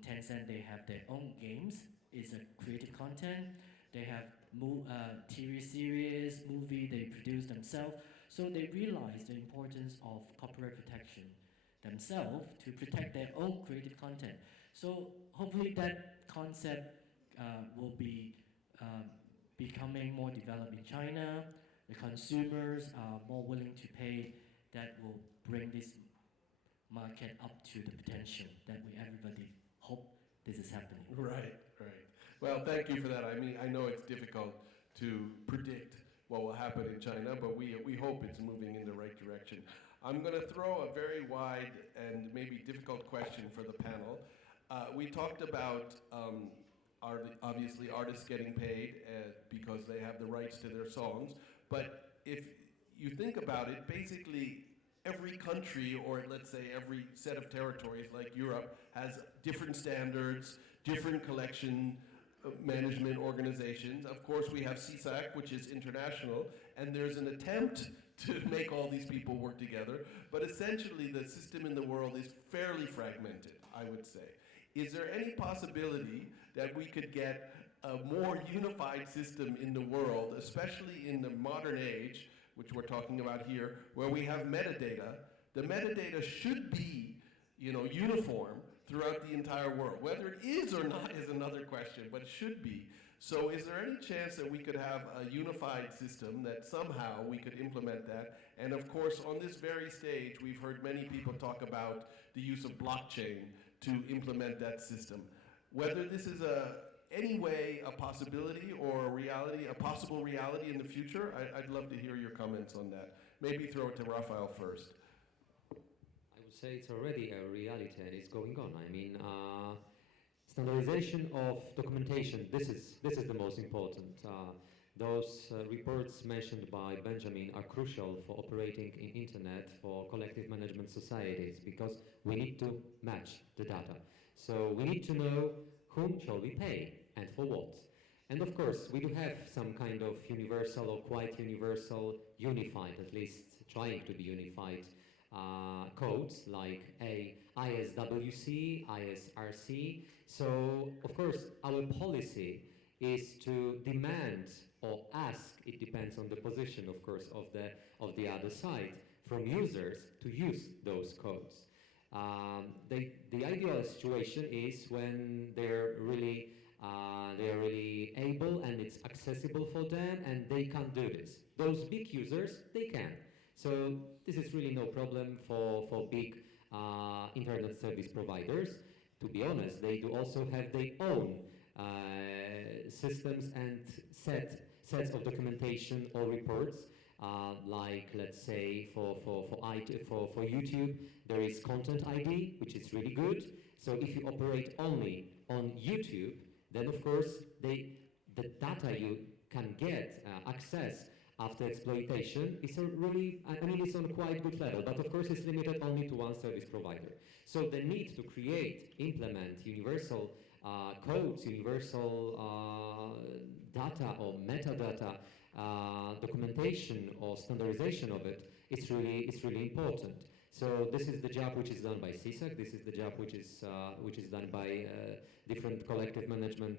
Tencent, they have their own games, it's a creative content. They have TV series, movie, they produce themselves. So they realize the importance of copyright protection themselves to protect their own creative content. So hopefully that concept will be becoming more developed in China. The consumers are more willing to pay. That will bring this market up to the potential that everybody hope this is happening. Right. Well, thank you for that. I mean, I know it's difficult to predict what will happen in China, but we hope it's moving in the right direction. I'm going to throw a very wide and maybe difficult question for the panel. We talked about obviously artists getting paid because they have the rights to their songs, but if you think about it, basically every country, or let's say every set of territories like Europe, has different standards, different collection management organizations. Of course, we have CSAC, which is international, and there's an attempt to make all these people work together, but essentially the system in the world is fairly fragmented, I would say. Is there any possibility that we could get a more unified system in the world, especially in the modern age, which we're talking about here, where we have metadata? The metadata should be, uniform throughout the entire world. Whether it is or not is another question, but it should be. So is there any chance that we could have a unified system, that somehow we could implement that? And of course, on this very stage, we've heard many people talk about the use of blockchain to implement that system. Whether this is any way a possibility or a reality, a possible reality in the future, I'd love to hear your comments on that. Maybe throw it to Raphael first. I would say it's already a reality and it's going on. I mean, standardization of documentation, this is the most important. Those reports mentioned by Benjamin are crucial for operating in internet for collective management societies, because we need to match the data. So we need to know whom shall we pay and for what. And of course, we do have some kind of universal or quite universal, unified, at least trying to be unified, codes like ISWC, ISRC. So, of course, our policy is to demand or ask, it depends on the position, of course, of the other side, from users to use those codes. The ideal situation is when they're really able and it's accessible for them and they can do this. Those big users, they can. So this is really no problem for big internet service providers. To be honest, they do also have their own systems and sets of documentation or reports. Like, let's say, for YouTube, there is Content ID, which is really good. So if you operate only on YouTube, then of course the data you can get access after exploitation is really, it's on a quite good level, but of course it's limited only to one service provider. So the need to implement universal codes, universal data or metadata, documentation or standardization of it, it's really important. So this is the job which is done by CSAC. This is the job which is done by different collective management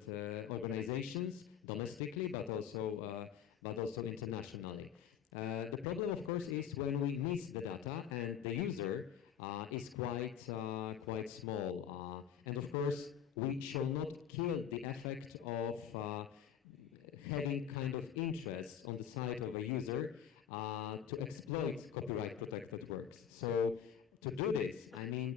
organizations domestically, but also internationally. The problem, of course, is when we miss the data and the user is quite small. And of course, we shall not kill the effect of having kind of interest on the side of a user to exploit copyright protected works. So to do this,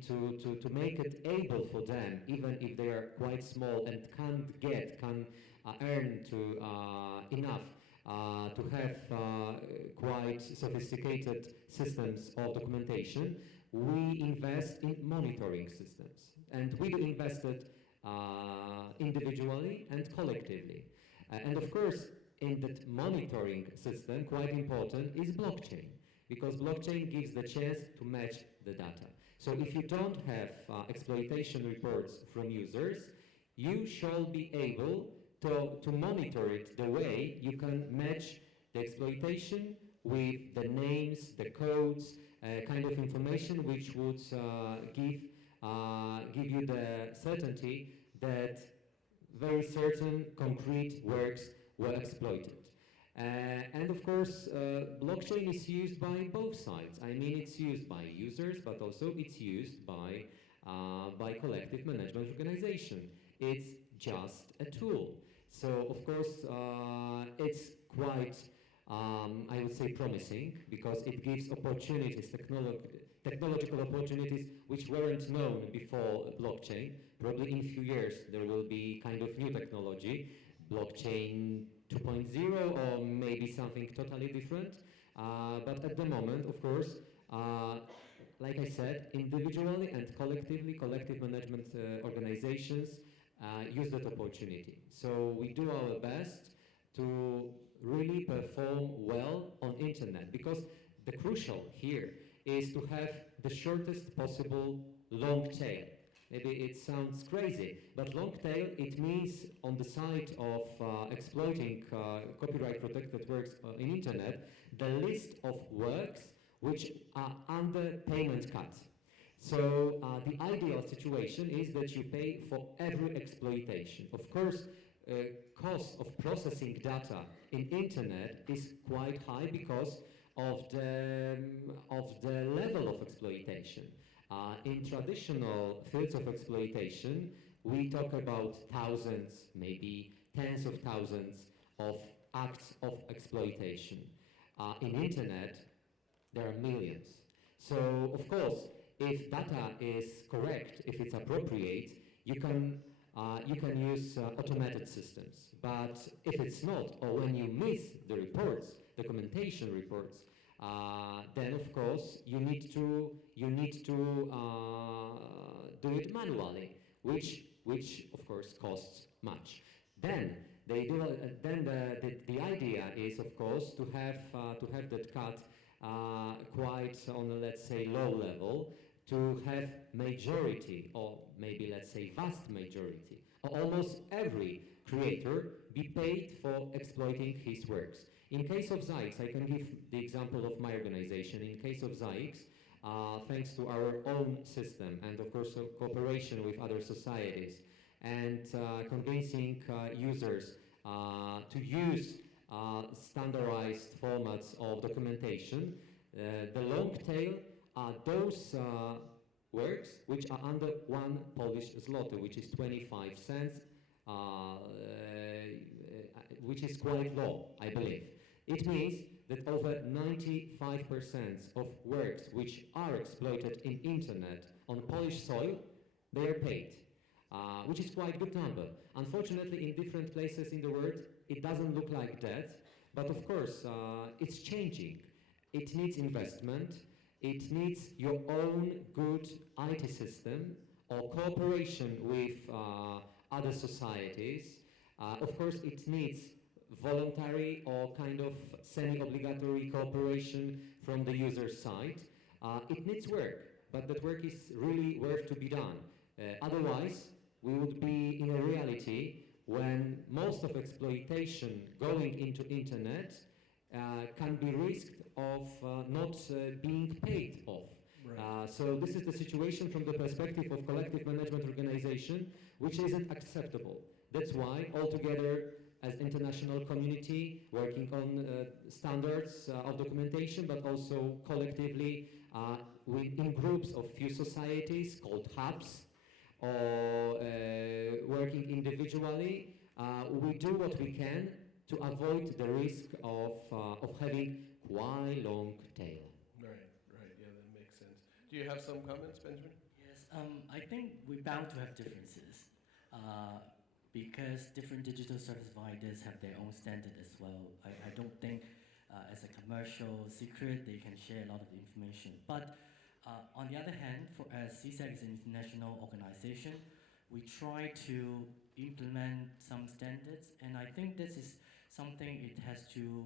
to make it able for them, even if they are quite small and can't earn enough to have quite sophisticated systems of documentation, we invest in monitoring systems. And we invested individually and collectively. And of course, in that monitoring system, quite important is blockchain, because blockchain gives the chance to match the data. So if you don't have exploitation reports from users, you shall be able to monitor it the way you can match the exploitation with the names, the codes, kind of information which would give you the certainty that very certain concrete works were exploited. And of course, blockchain is used by both sides. It's used by users, but also it's used by collective management organization. It's just a tool. So of course, it's quite, I would say, promising, because it gives opportunities, technological opportunities which weren't known before blockchain. Probably in a few years there will be kind of new technology, blockchain 2.0 or maybe something totally different. But at the moment, of course, Like I said, individually and collectively, collective management organizations use that opportunity. So we do our best to really perform well on internet, because the crucial here is to have the shortest possible long tail. Maybe it sounds crazy, but long tail, it means on the side of exploiting copyright protected works in internet, the list of works which are under payment cut. So the ideal situation is that you pay for every exploitation. Of course, cost of processing data in internet is quite high because of the level of exploitation. In traditional fields of exploitation, we talk about thousands, maybe tens of thousands of acts of exploitation. In internet, there are millions. So, of course, if data is correct, if it's appropriate, you can use automated systems. But if it's not, or when you miss the reports, documentation reports, then of course you need to do it manually, which of course costs much. Then the idea is, of course, to have that cut quite on a, let's say, low level, to have majority, or maybe let's say vast majority, or almost every creator be paid for exploiting his works. In case of ZAIX, I can give the example of my organization. In case of ZAIX, thanks to our own system and of course cooperation with other societies and convincing users to use standardized formats of documentation, the long tail are those works which are under 1 Polish zloty, which is 25 cents, which is quite low, I believe. It means that over 95% of works which are exploited in internet on Polish soil, they are paid, which is quite a good number. Unfortunately, in different places in the world, it doesn't look like that, but of course, it's changing. It needs investment, it needs your own good IT system or cooperation with other societies. Of course, it needs voluntary or kind of semi-obligatory cooperation from the user side. It needs work, but that work is really worth to be done. Otherwise, we would be in a reality when most of exploitation going into internet can be risked of not being paid off. Right. So this is the situation from the perspective of collective management organization, which isn't acceptable. That's why altogether, as international community, working on standards of documentation, but also collectively in groups of few societies called hubs, or working individually, we do what we can to avoid the risk of having quite long tail. Right, yeah, that makes sense. Do you have some comments, Benjamin? Yes, I think we're bound to have differences because different digital service providers have their own standard as well. I don't think as a commercial secret they can share a lot of information. But on the other hand, as CSAC is an international organization, we try to implement some standards, and I think this is something it has to,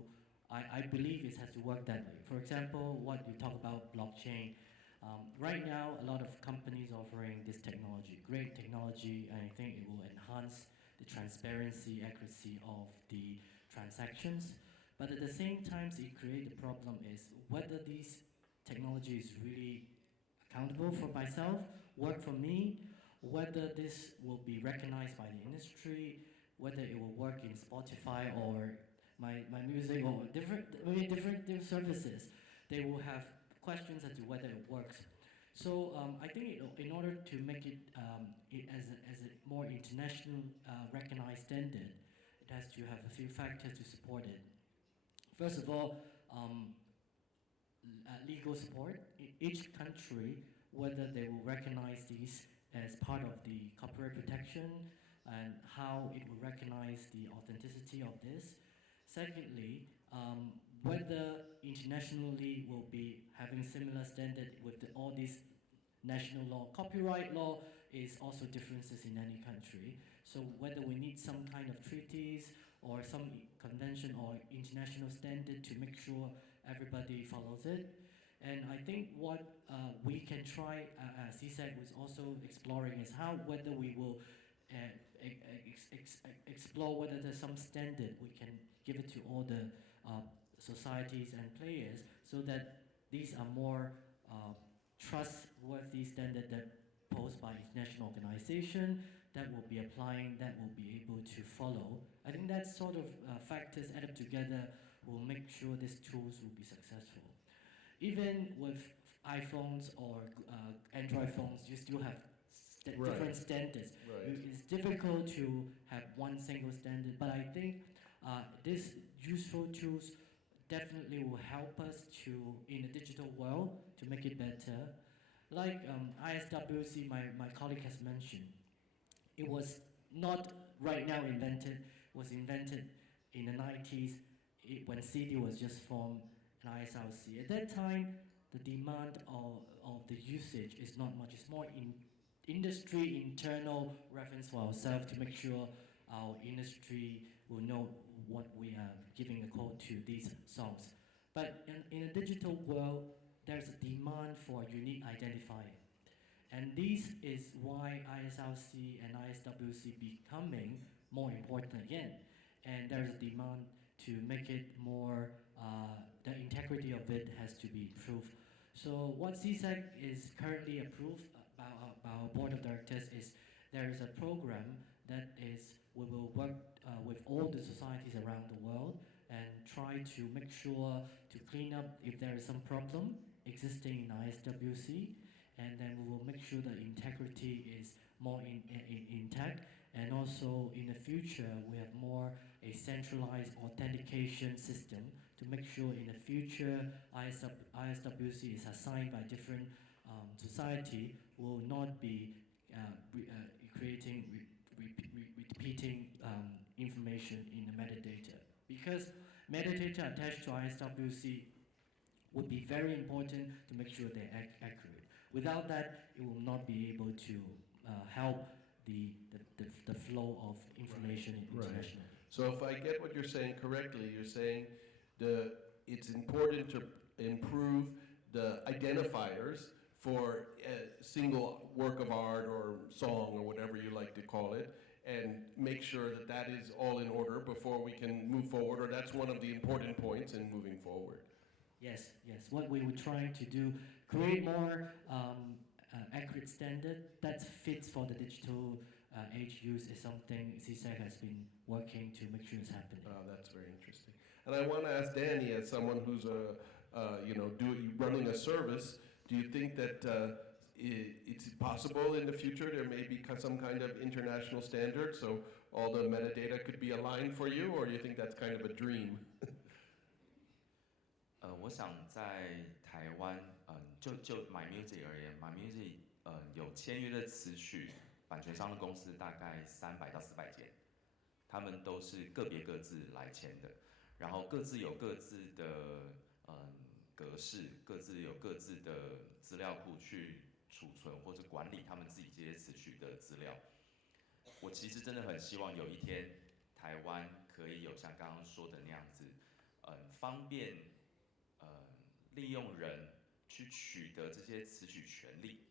I believe it has to work that way. For example, what you talk about blockchain, right now a lot of companies offering this technology, great technology, and I think it will enhance the transparency, accuracy of the transactions. But at the same time, it creates the problem is whether these technology is really accountable for myself, work for me, whether this will be recognized by the industry, whether it will work in Spotify or my music or different services. They will have questions as to whether it works. So I think in order to make it, as a more international recognized standard, it has to have a few factors to support it. First of all, legal support. Each country, whether they will recognize these as part of the copyright protection and how it will recognize the authenticity of this. Secondly, whether internationally we'll be having similar standard with all these national law. Copyright law is also differences in any country. So whether we need some kind of treaties or some convention or international standard to make sure everybody follows it. And I think what we can try, CSEC was also exploring is how whether we will explore whether there's some standard we can give it to all the societies and players so that these are more trustworthy standard that posed by international organization that will be applying, that will be able to follow. I think that sort of factors added together will make sure these tools will be successful. Even with iPhones or Android phones, you still have different standards. Right. It's difficult to have one single standard, but I think these useful tools definitely will help us to, in a digital world, to make it better. Like ISWC, my colleague has mentioned, it was not right now invented, it was invented in the 90s when CD was just formed in ISRC. At that time, the demand of the usage is not much, it's more in industry internal reference for ourselves to make sure our industry will know what we are giving a code to these songs. But in a digital world, there's a demand for a unique identifier. And this is why ISRC and ISWC becoming more important again. And there's a demand to make it more, the integrity of it has to be improved. So what CSEC is currently approved by our board of directors is there is a program that is, we will work with all the societies around the world and try to make sure to clean up if there is some problem existing in ISWC, and then we will make sure that integrity is more intact, and also in the future we have more a centralized authentication system to make sure in the future ISWC is assigned by different society will not be creating repeating information in the metadata, because metadata attached to ISWC would be very important to make sure they're accurate. Without that, it will not be able to help the flow of information internationally. So if I get what you're saying correctly, you're saying it's important to improve the identifiers for a single work of art or song or whatever you like to call it, and make sure that that is all in order before we can move forward, or that's one of the important points in moving forward. Yes. What we were trying to do, create more accurate standard that fits for the digital age use is something CSEC has been working to make sure it's happening. Oh, that's very interesting. And I want to ask Danny, as someone who's running a service, do you think that it's possible in the future there may be some kind of international standard so all the metadata could be aligned for you, or do you think that's kind of a dream? 我想在台湾，就 My Music 而言，My Music 有签约的词曲版权商的公司大概300到400间，他们都是个别各自来签的，然后各自有各自的格式，各自有各自的资料库去储存或者管理他们自己这些词曲的资料。我其实真的很希望有一天台湾可以有像刚刚说的那样子，方便利用人去取得这些词曲权利，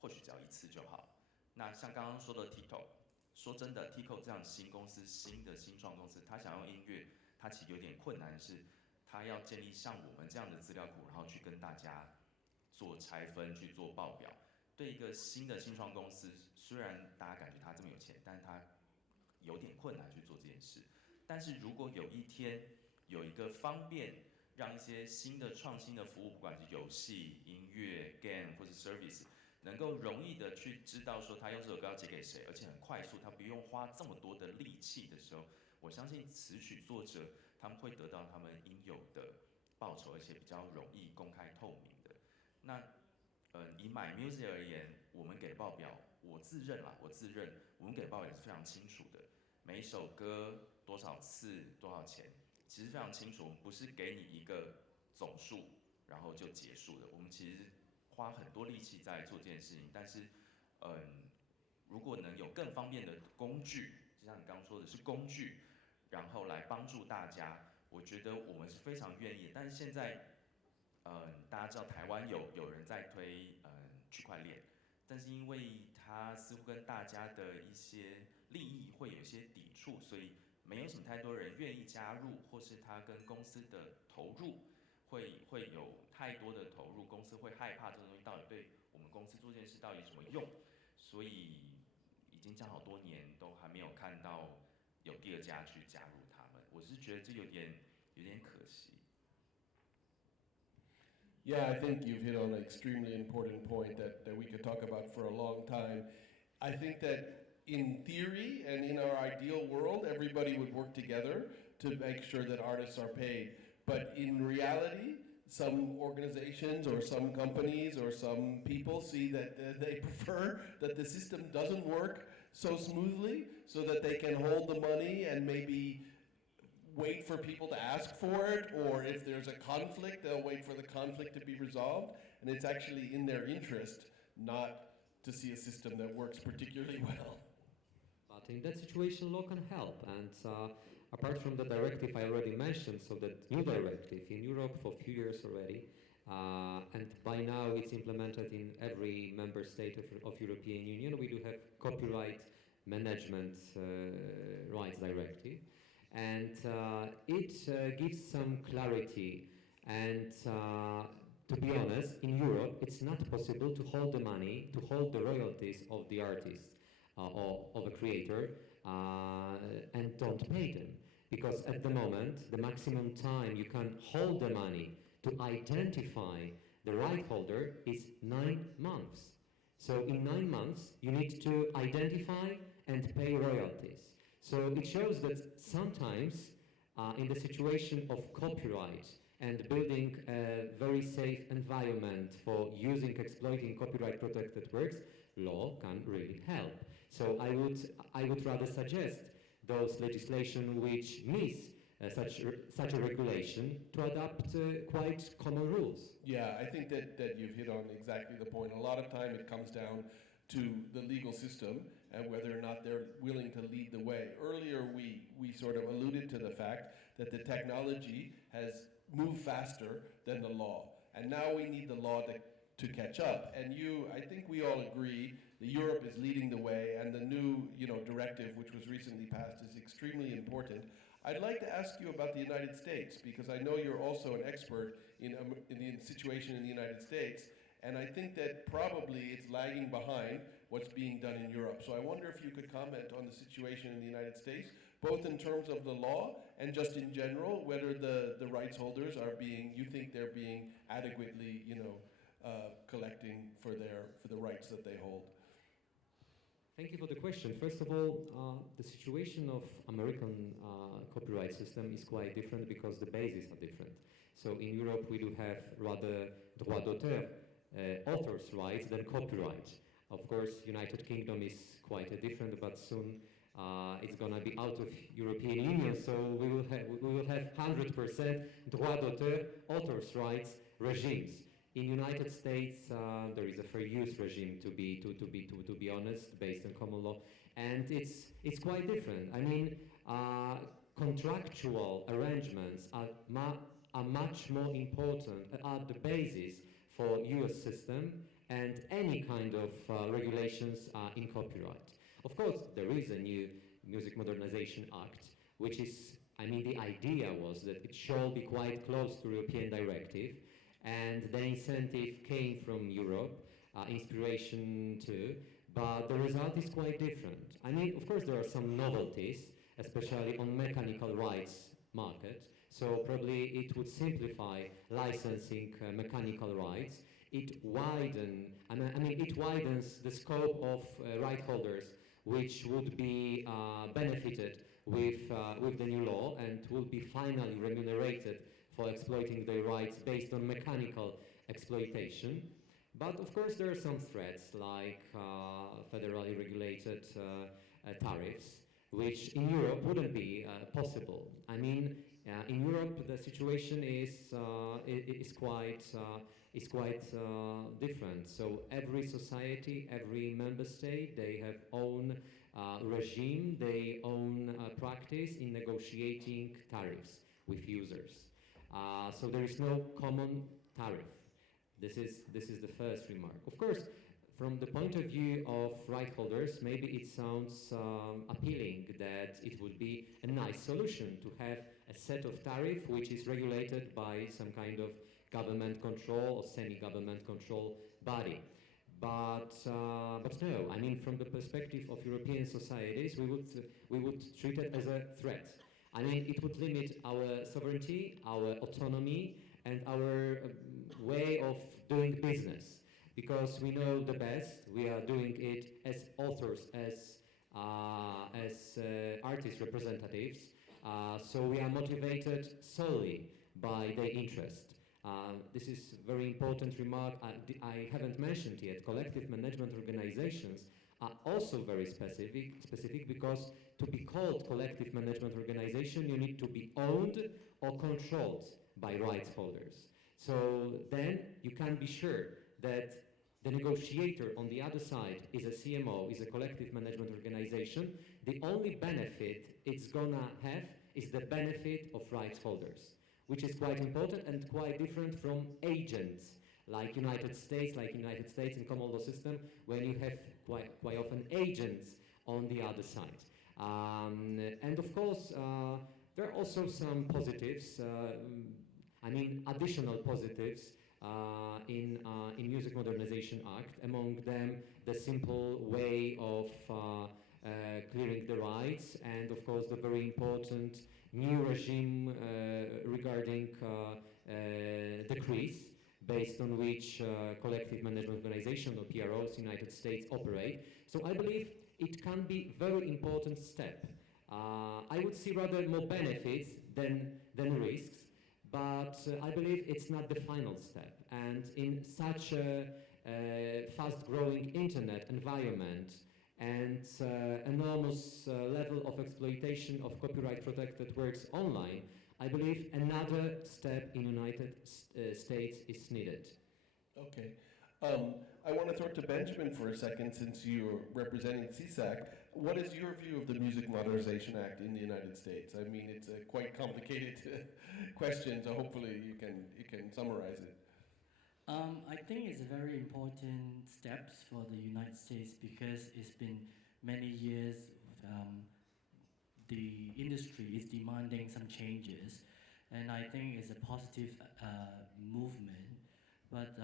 或许只要一次就好。那像刚刚说的 TikTok， 说真的 ，TikTok 这样新公司、新创公司，他想用音乐，他其实有点困难，是他要建立像我们这样的资料库，然后去跟大家做拆分、去做报表。对一个新创公司，虽然大家感觉他这么有钱，但是他有点困难去做这件事。但是如果有一天有一个方便让一些新的创新的服务，不管是游戏、音乐、game 或是 service， 能够容易的去知道说他用这首歌要寄给谁，而且很快速，他不用花这么多的力气的时候，我相信词曲作者他们会得到他们应有的报酬，而且比较容易公开透明的。那以 My Music 而言，我们给报表，我自认我们给报表也是非常清楚的，每一首歌多少次多少钱。其实非常清楚，我们不是给你一个总数，然后就结束了。我们其实花很多力气在做这件事情，但是，如果能有更方便的工具，就像你刚刚说的是工具，然后来帮助大家，我觉得我们是非常愿意的。但是现在，大家知道台湾有人在推区块链，但是因为它似乎跟大家的一些利益会有一些抵触，所以没有什么太多人愿意加入，或是他跟公司的投入会有太多的投入，公司会害怕这个东西到底对我们公司做这件事到底有什么用，所以已经讲好多年都还没有看到有第二家去加入他们，我是觉得这有点可惜。Yeah, I think you've hit on an extremely important point that we could talk about for a long time. I think that in theory and in our ideal world, everybody would work together to make sure that artists are paid. But in reality, some organizations or some companies or some people see that they prefer that the system doesn't work so smoothly so that they can hold the money and maybe wait for people to ask for it, or if there's a conflict, they'll wait for the conflict to be resolved. And it's actually in their interest not to see a system that works particularly well. But in that situation, law can help. And apart from the directive I already mentioned, so that new directive in Europe for a few years already, and by now it's implemented in every member state of European Union, we do have copyright management rights directive. And it gives some clarity. And to be honest, in Europe, it's not possible to hold the money, to hold the royalties of the artist or of a creator and don't pay them. Because at the moment, the maximum time you can hold the money to identify the right holder is 9 months. So in 9 months, you need to identify and pay royalties. So it shows that sometimes in the situation of copyright and building a very safe environment for using, exploiting copyright protected works, law can really help. So I would rather suggest those legislation which miss such a regulation to adopt quite common rules. Yeah, I think that you've hit on exactly the point. A lot of time it comes down to the legal system and whether or not they're willing to lead the way. Earlier, we sort of alluded to the fact that the technology has moved faster than the law. And now we need the law to catch up. And I think we all agree that Europe is leading the way, and the new directive, which was recently passed, is extremely important. I'd like to ask you about the United States, because I know you're also an expert in the situation in the United States. And I think that probably it's lagging behind what's being done in Europe. So I wonder if you could comment on the situation in the United States, both in terms of the law and just in general, whether the rights holders you think they're being adequately, collecting for the rights that they hold. Thank you for the question. First of all, the situation of American copyright system is quite different because the bases are different. So in Europe, we do have rather droit d'auteur, author's rights than copyright. Of course, United Kingdom is quite different, but soon it's going to be out of European Union, so we will have 100% droit d'auteur, author's rights regimes. In United States, there is a fair use regime, to be honest, based on common law, and it's quite different. I mean, contractual arrangements are much more important, are the basis for US system and any kind of regulations in copyright. Of course, there is a new Music Modernization Act, which is, the idea was that it should be quite close to European directive, and the incentive came from Europe, inspiration too, but the result is quite different. Of course, there are some novelties, especially on mechanical rights market, so probably it would simplify licensing mechanical rights. It widens the scope of right holders, which would be benefited with the new law and will be finally remunerated for exploiting their rights based on mechanical exploitation. But of course there are some threats like federally regulated tariffs, which in Europe wouldn't be possible. In Europe, the situation is quite different. So every society, every member state, they have own regime, they own practice in negotiating tariffs with users. So there is no common tariff. This is the first remark. Of course, from the point of view of right holders, maybe it sounds appealing that it would be a nice solution to have a set of tariff which is regulated by some kind of government control or semi-government control body. But no, I mean, from the perspective of European societies, we would treat it as a threat. I mean, it would limit our sovereignty, our autonomy, and our way of doing business. Because we know the best, we are doing it as authors, as artist representatives. So we are motivated solely by their interest. This is a very important remark I haven't mentioned yet. Collective management organizations are also very specific because to be called collective management organization, you need to be owned or controlled by rights holders. So then you can be sure that the negotiator on the other side is a CMO, is a collective management organization. The only benefit it's gonna have is the benefit of rights holders, which is quite important and quite different from agents like United States and common law system, when you have quite often agents on the other side. And of course, there are also some positives, I mean additional positives in Music Modernization Act, among them the simple way of clearing the rights, and of course the very important new regime regarding decrees based on which collective management organization or PROs United States operate. So I believe it can be a very important step. I would see rather more benefits than risks, but I believe it's not the final step. And in such a fast-growing internet environment and enormous level of exploitation of copyright-protected works online, I believe another step in United States is needed. Okay. I want to throw it to Benjamin for a second, since you're representing CSAC. What is your view of the Music Modernization Act in the United States? I mean, it's a quite complicated question, so hopefully you can summarize it. I think it's a very important steps for the United States because it's been many years the industry is demanding some changes, and I think it's a positive movement. But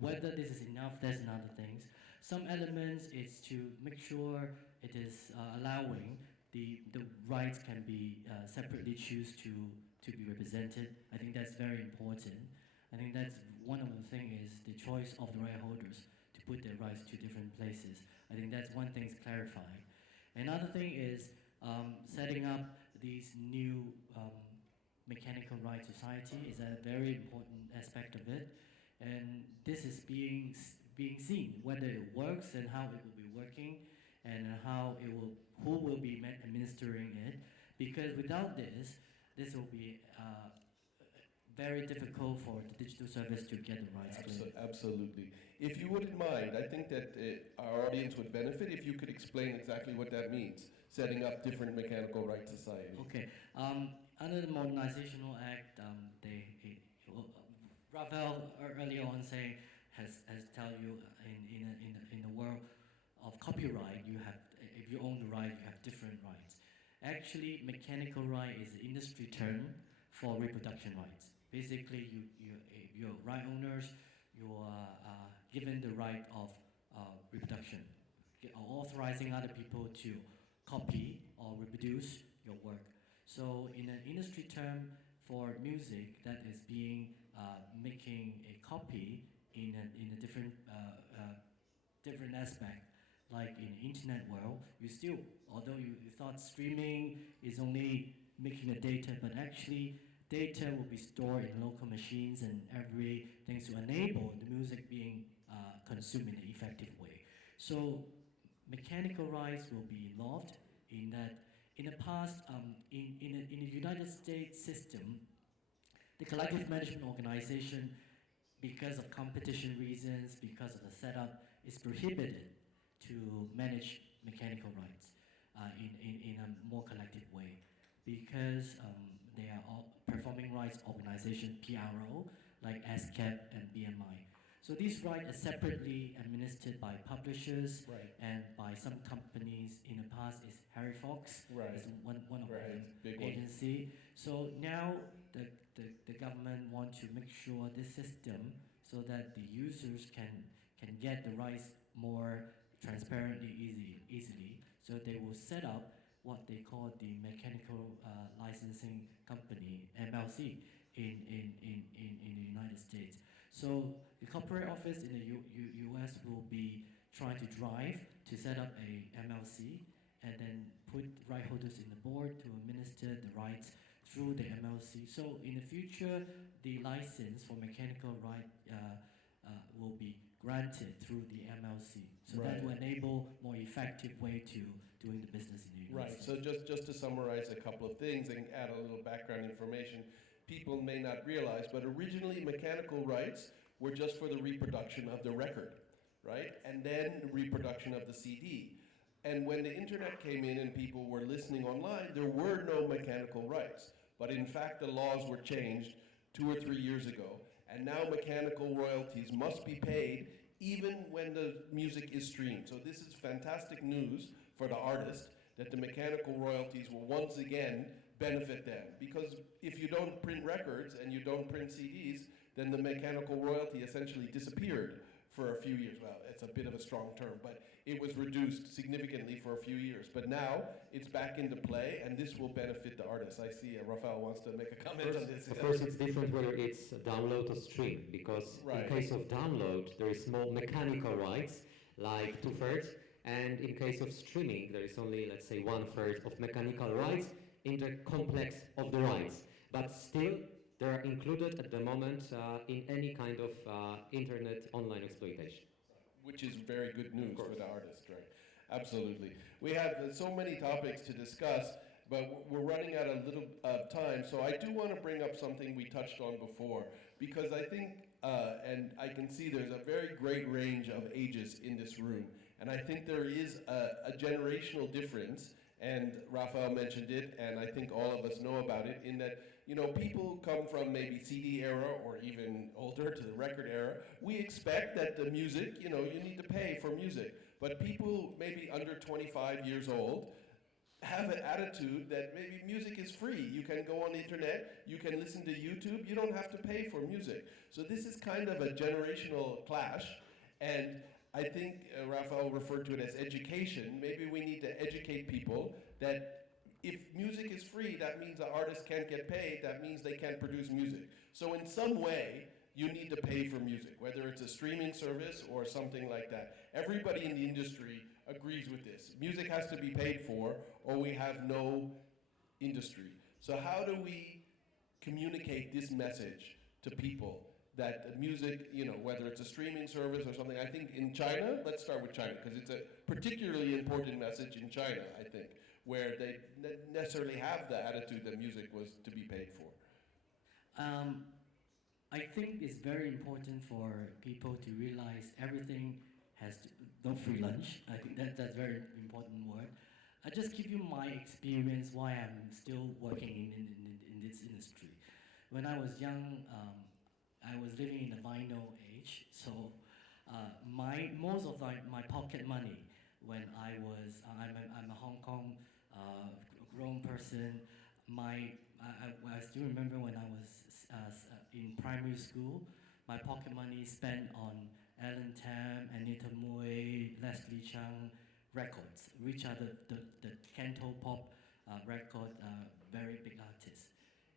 whether this is enough, that's another thing. Some elements is to make sure it is allowing the rights can be separately choose to be represented. I think that's very important. I think that's one of the things is the choice of the right holders to put their rights to different places. I think that's one thing is clarified. Another thing is setting up these new mechanical rights society is a very important aspect of it. And this is being seen, whether it works and how it will be working, and who will be administering it. Because without this will be very difficult for the digital service to get the rights. Absolutely. If you wouldn't mind, I think that our audience would benefit if you could explain exactly what that means, setting up different mechanical rights societies. Okay. Under the Modernizational Act, Rafael earlier on has tell you in the world of copyright, you have, if you own the right, you have different rights. Actually, mechanical right is an industry term for reproduction rights. Basically, you're right owners, you are given the right of reproduction, authorizing other people to copy or reproduce your work. So in an industry term for music that is being making a copy in a different aspect, like in the internet world, you still, although you thought streaming is only making the data, but actually data will be stored in local machines and everything to enable the music being consumed in an effective way. So mechanical rights will be involved in that in the past, in the United States system, the collective management organization, because of competition reasons, because of the setup, is prohibited to manage mechanical rights in a more collective way, because they are all performing rights organization, PRO, like ASCAP and BMI. So these rights are separately administered by publishers and by some companies. In the past, is Harry Fox, is one of the agency. So now the government wants to make sure this system so that the users can get the rights more transparently, easily. So they will set up what they call the mechanical licensing company, MLC, in the United States. So the corporate office in the US will be trying to drive to set up a MLC and then put right holders in the board to administer the rights through the MLC. So in the future, the license for mechanical right will be granted through the MLC. So that will enable more effective way to doing the business in the United States. So just to summarize a couple of things and add a little background information, people may not realize, but originally mechanical rights were just for the reproduction of the record, right? And then reproduction of the CD. And when the internet came in and people were listening online, there were no mechanical rights. But in fact, the laws were changed 2 or 3 years ago. And now mechanical royalties must be paid even when the music is streamed. So this is fantastic news for the artist that the mechanical royalties will once again benefit them. Because if you don't print records and you don't print CDs, then the mechanical royalty essentially disappeared for a few years. Well, it's a bit of a strong term, but it was reduced significantly for a few years. But now it's back into play, and this will benefit the artists. I see Rafael wants to make a comment on this. Of course, it's different whether it's download or stream, because in case of download, there is more mechanical rights, like 2/3, and in case of streaming, there is only, let's say, 1/3 of mechanical rights in the complex of the rights. But still, they are included at the moment in any kind of internet online exploitation. Which is very good news for the artist, right? Absolutely. We have so many topics to discuss, but we're running out a little time, so I do want to bring up something we touched on before, because I think, and I can see there's a very great range of ages in this room, and I think there is a generational difference, and Rafael mentioned it, and I think all of us know about it, in that, you know, people come from maybe CD era or even older to the record era. We expect that the music, you know, you need to pay for music. But people maybe under 25 years old have an attitude that maybe music is free. You can go on the internet, you can listen to YouTube, you don't have to pay for music. So this is kind of a generational clash. And I think Rafael referred to it as education. Maybe we need to educate people that if music is free, that means the artist can't get paid, that means they can't produce music. So in some way, you need to pay for music, whether it's a streaming service or something like that. Everybody in the industry agrees with this. Music has to be paid for, or we have no industry. So how do we communicate this message to people that music, you know, whether it's a streaming service or something? I think in China, let's start with China, because it's a particularly important message in China, I think, where they necessarily have the attitude that music was to be paid for. I think it's very important for people to realize everything has to, no free lunch. I think that's a very important word. I'll just give you my experience why I'm still working in this industry. When I was young, I was living in the vinyl age, so most of my pocket money when I'm a Hong Kong grown person. I still remember when I was in primary school, my pocket money spent on Alan Tam, Anita Mui, Leslie Chung records, which are the Canto Pop record, very big artists.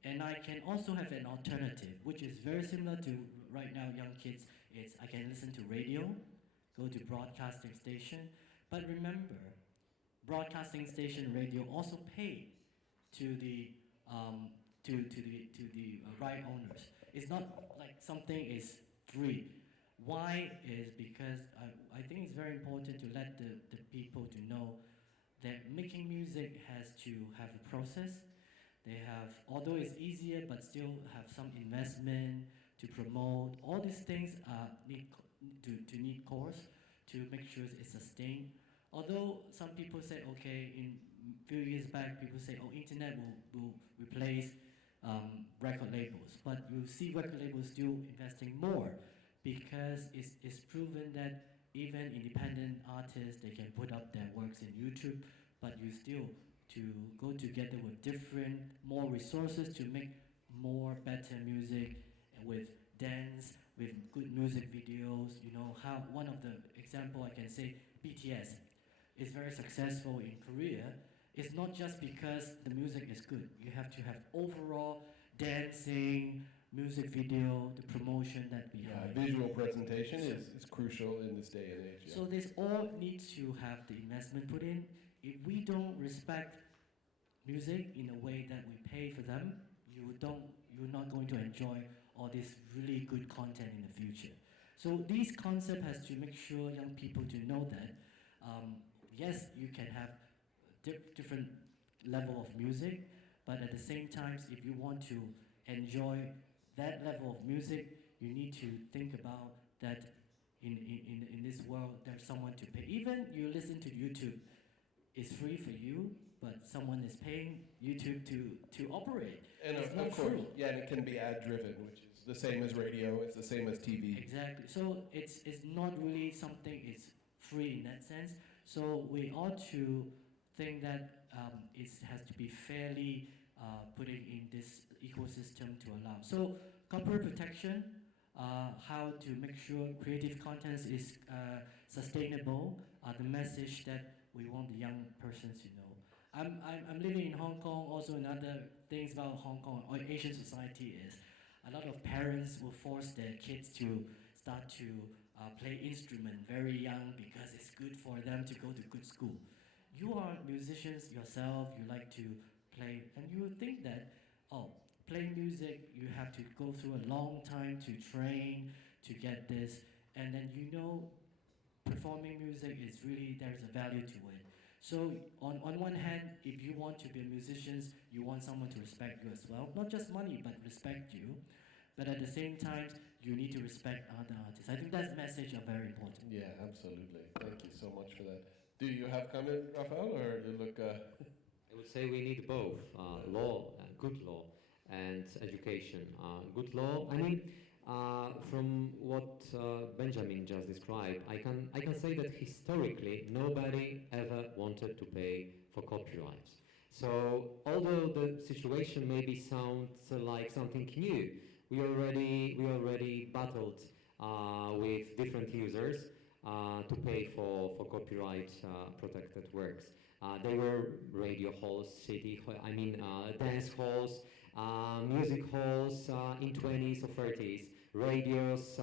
And I can also have an alternative, which is very similar to right now young kids. It's I can listen to radio, go to broadcasting station, but remember, broadcasting station radio also pay to the right owners. It's not like something is free. Why is because I think it's very important to let the people to know that making music has to have a process. They have, although it's easier, but still have some investment to promote. All these things need need course to make sure it's sustained. Although some people say, okay, in a few years back, people say, oh, internet will replace record labels. But you see record labels still investing more because it's proven that even independent artists, they can put up their works in YouTube, but you still to go together with different, more resources to make more better music with dance, with good music videos. You know how one of the example I can say, BTS is very successful in Korea. It's not just because the music is good. You have to have overall dancing, music video, the promotion that we have. Visual presentation is crucial in this day and age. Yeah. So this all needs to have the investment put in. If we don't respect music in a way that we pay for them, you're not going to enjoy all this really good content in the future. So this concept has to make sure young people to know that yes, you can have different level of music, but at the same time, if you want to enjoy that level of music, you need to think about that in this world, there's someone to pay. Even you listen to YouTube, it's free for you, but someone is paying YouTube to operate. And it's of not course, free. yeah, and it can be ad driven, which is the same as radio, it's the same as TV. Exactly. So it's not really something it's free in that sense. So we ought to think that it has to be fairly put in this ecosystem to allow. So copyright protection, how to make sure creative content is sustainable, the message that we want the young persons to know. I'm living in Hong Kong. Also, another things about Hong Kong or Asian society is a lot of parents will force their kids to start to play instrument very young because it's good for them to go to good school. You are musicians yourself. You like to play, and you would think that playing music you have to go through a long time to train to get this, and then performing music is really there's a value to it. So on one hand, if you want to be a musician, you want someone to respect you as well. Not just money, but respect you. But at the same time, you need to respect other artists. I think that message are very important. Yeah, absolutely. Thank you so much for that. Do you have comment, Rafael, or you look? I would say we need both law, good law, and education. Good law. I mean, from what Benjamin just described, I can say that historically nobody ever wanted to pay for copyright. So although the situation maybe sounds like something new, we already battled with different users to pay for copyright protected works. They were radio halls, dance halls, music halls in 20s or 30s, radios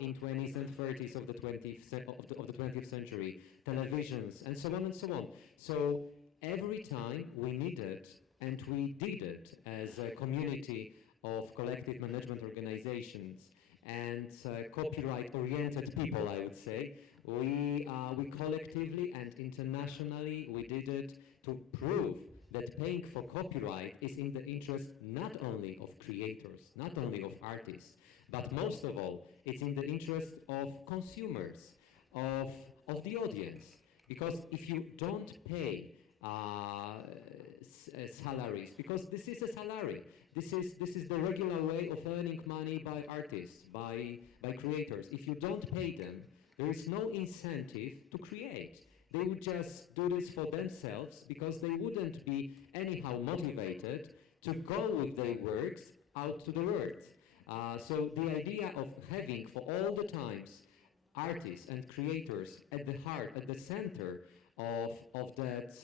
in 20s and 30s of the 20th century, televisions, and so on and so on. So every time we needed, and we did it as a community of collective management organizations and copyright-oriented people, I would say, we collectively and internationally, we did it to prove that paying for copyright is in the interest not only of creators, not only of artists, but most of all, it's in the interest of consumers, of the audience. Because if you don't pay salaries, because this is a salary, this is the regular way of earning money by artists, by creators. If you don't pay them, there is no incentive to create. They would just do this for themselves because they wouldn't be anyhow motivated to go with their works out to the world. So the idea of having for all the times artists and creators at the heart, at the center of that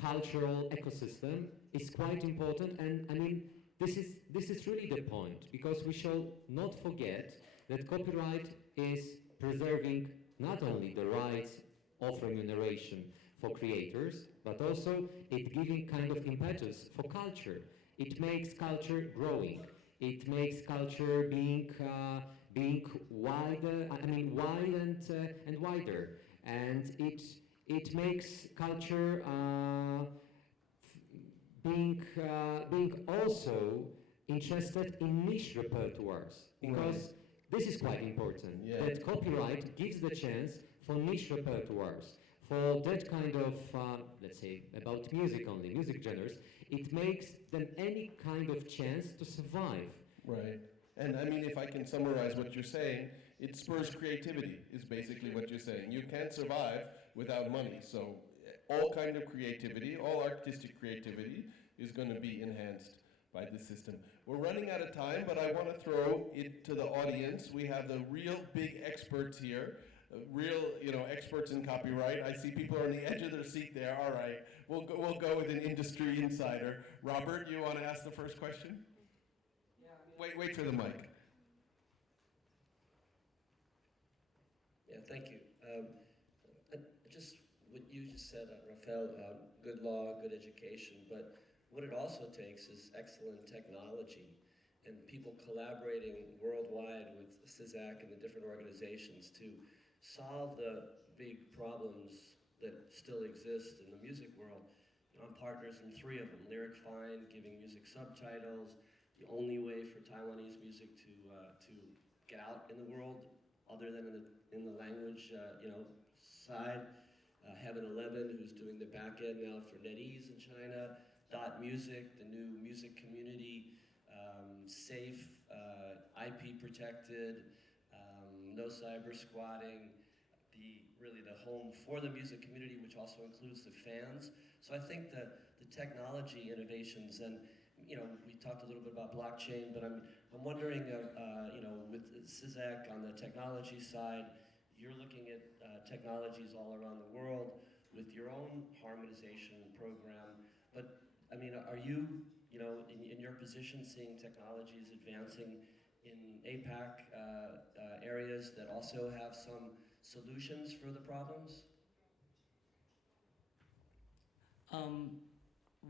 cultural ecosystem is quite important. And I mean, this is really the point, because we shall not forget that copyright is preserving not only the rights of remuneration for creators, but also it giving kind of impetus for culture. It makes culture growing. It makes culture being wider. I mean, wide and wider. And It makes culture being also interested in niche repertoires, because this is quite important, that copyright gives the chance for niche repertoires. For that kind of, let's say, about music only, music genres, it makes them any kind of chance to survive. Right. And I mean, if I can summarize what you're saying, it spurs creativity, is basically what you're saying. You can't survive without money. So all kind of creativity, all artistic creativity is going to be enhanced by this system. We're running out of time, but I want to throw it to the audience. We have the real big experts here, real, experts in copyright. I see people are on the edge of their seat there. All right, we'll go with an industry insider. Robert, you want to ask the first question? Wait for the mic. Yeah, thank you. Just what you just said, Rafael, good law, good education, but what it also takes is excellent technology and people collaborating worldwide with CISAC and the different organizations to solve the big problems that still exist in the music world. I'm partners in 3 of them, Lyric Find, giving music subtitles, the only way for Taiwanese music to get out in the world, other than in the language, side. Heaven 11, who's doing the back end now for NetEase in China. Dot Music, the new music community, safe, IP protected, no cyber squatting. Really the home for the music community, which also includes the fans. So I think that the technology innovations, and we talked a little bit about blockchain, but I'm wondering, with CISAC on the technology side, you're looking at technologies all around the world with your own harmonization program. But I mean, are you, in your position, seeing technologies advancing in APAC areas that also have some solutions for the problems?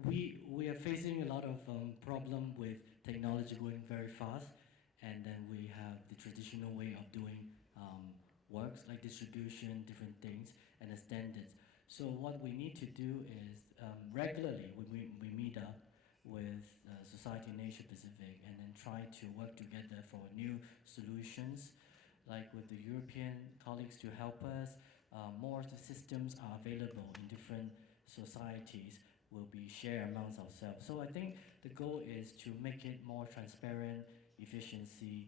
We are facing a lot of problem with technology going very fast, and then we have the traditional way of doing works like distribution, different things, and the standards. So what we need to do is regularly we meet up with society in Asia Pacific and then try to work together for new solutions, like with the European colleagues to help us. More systems are available in different societies will be shared amongst ourselves. So I think the goal is to make it more transparent. Efficiency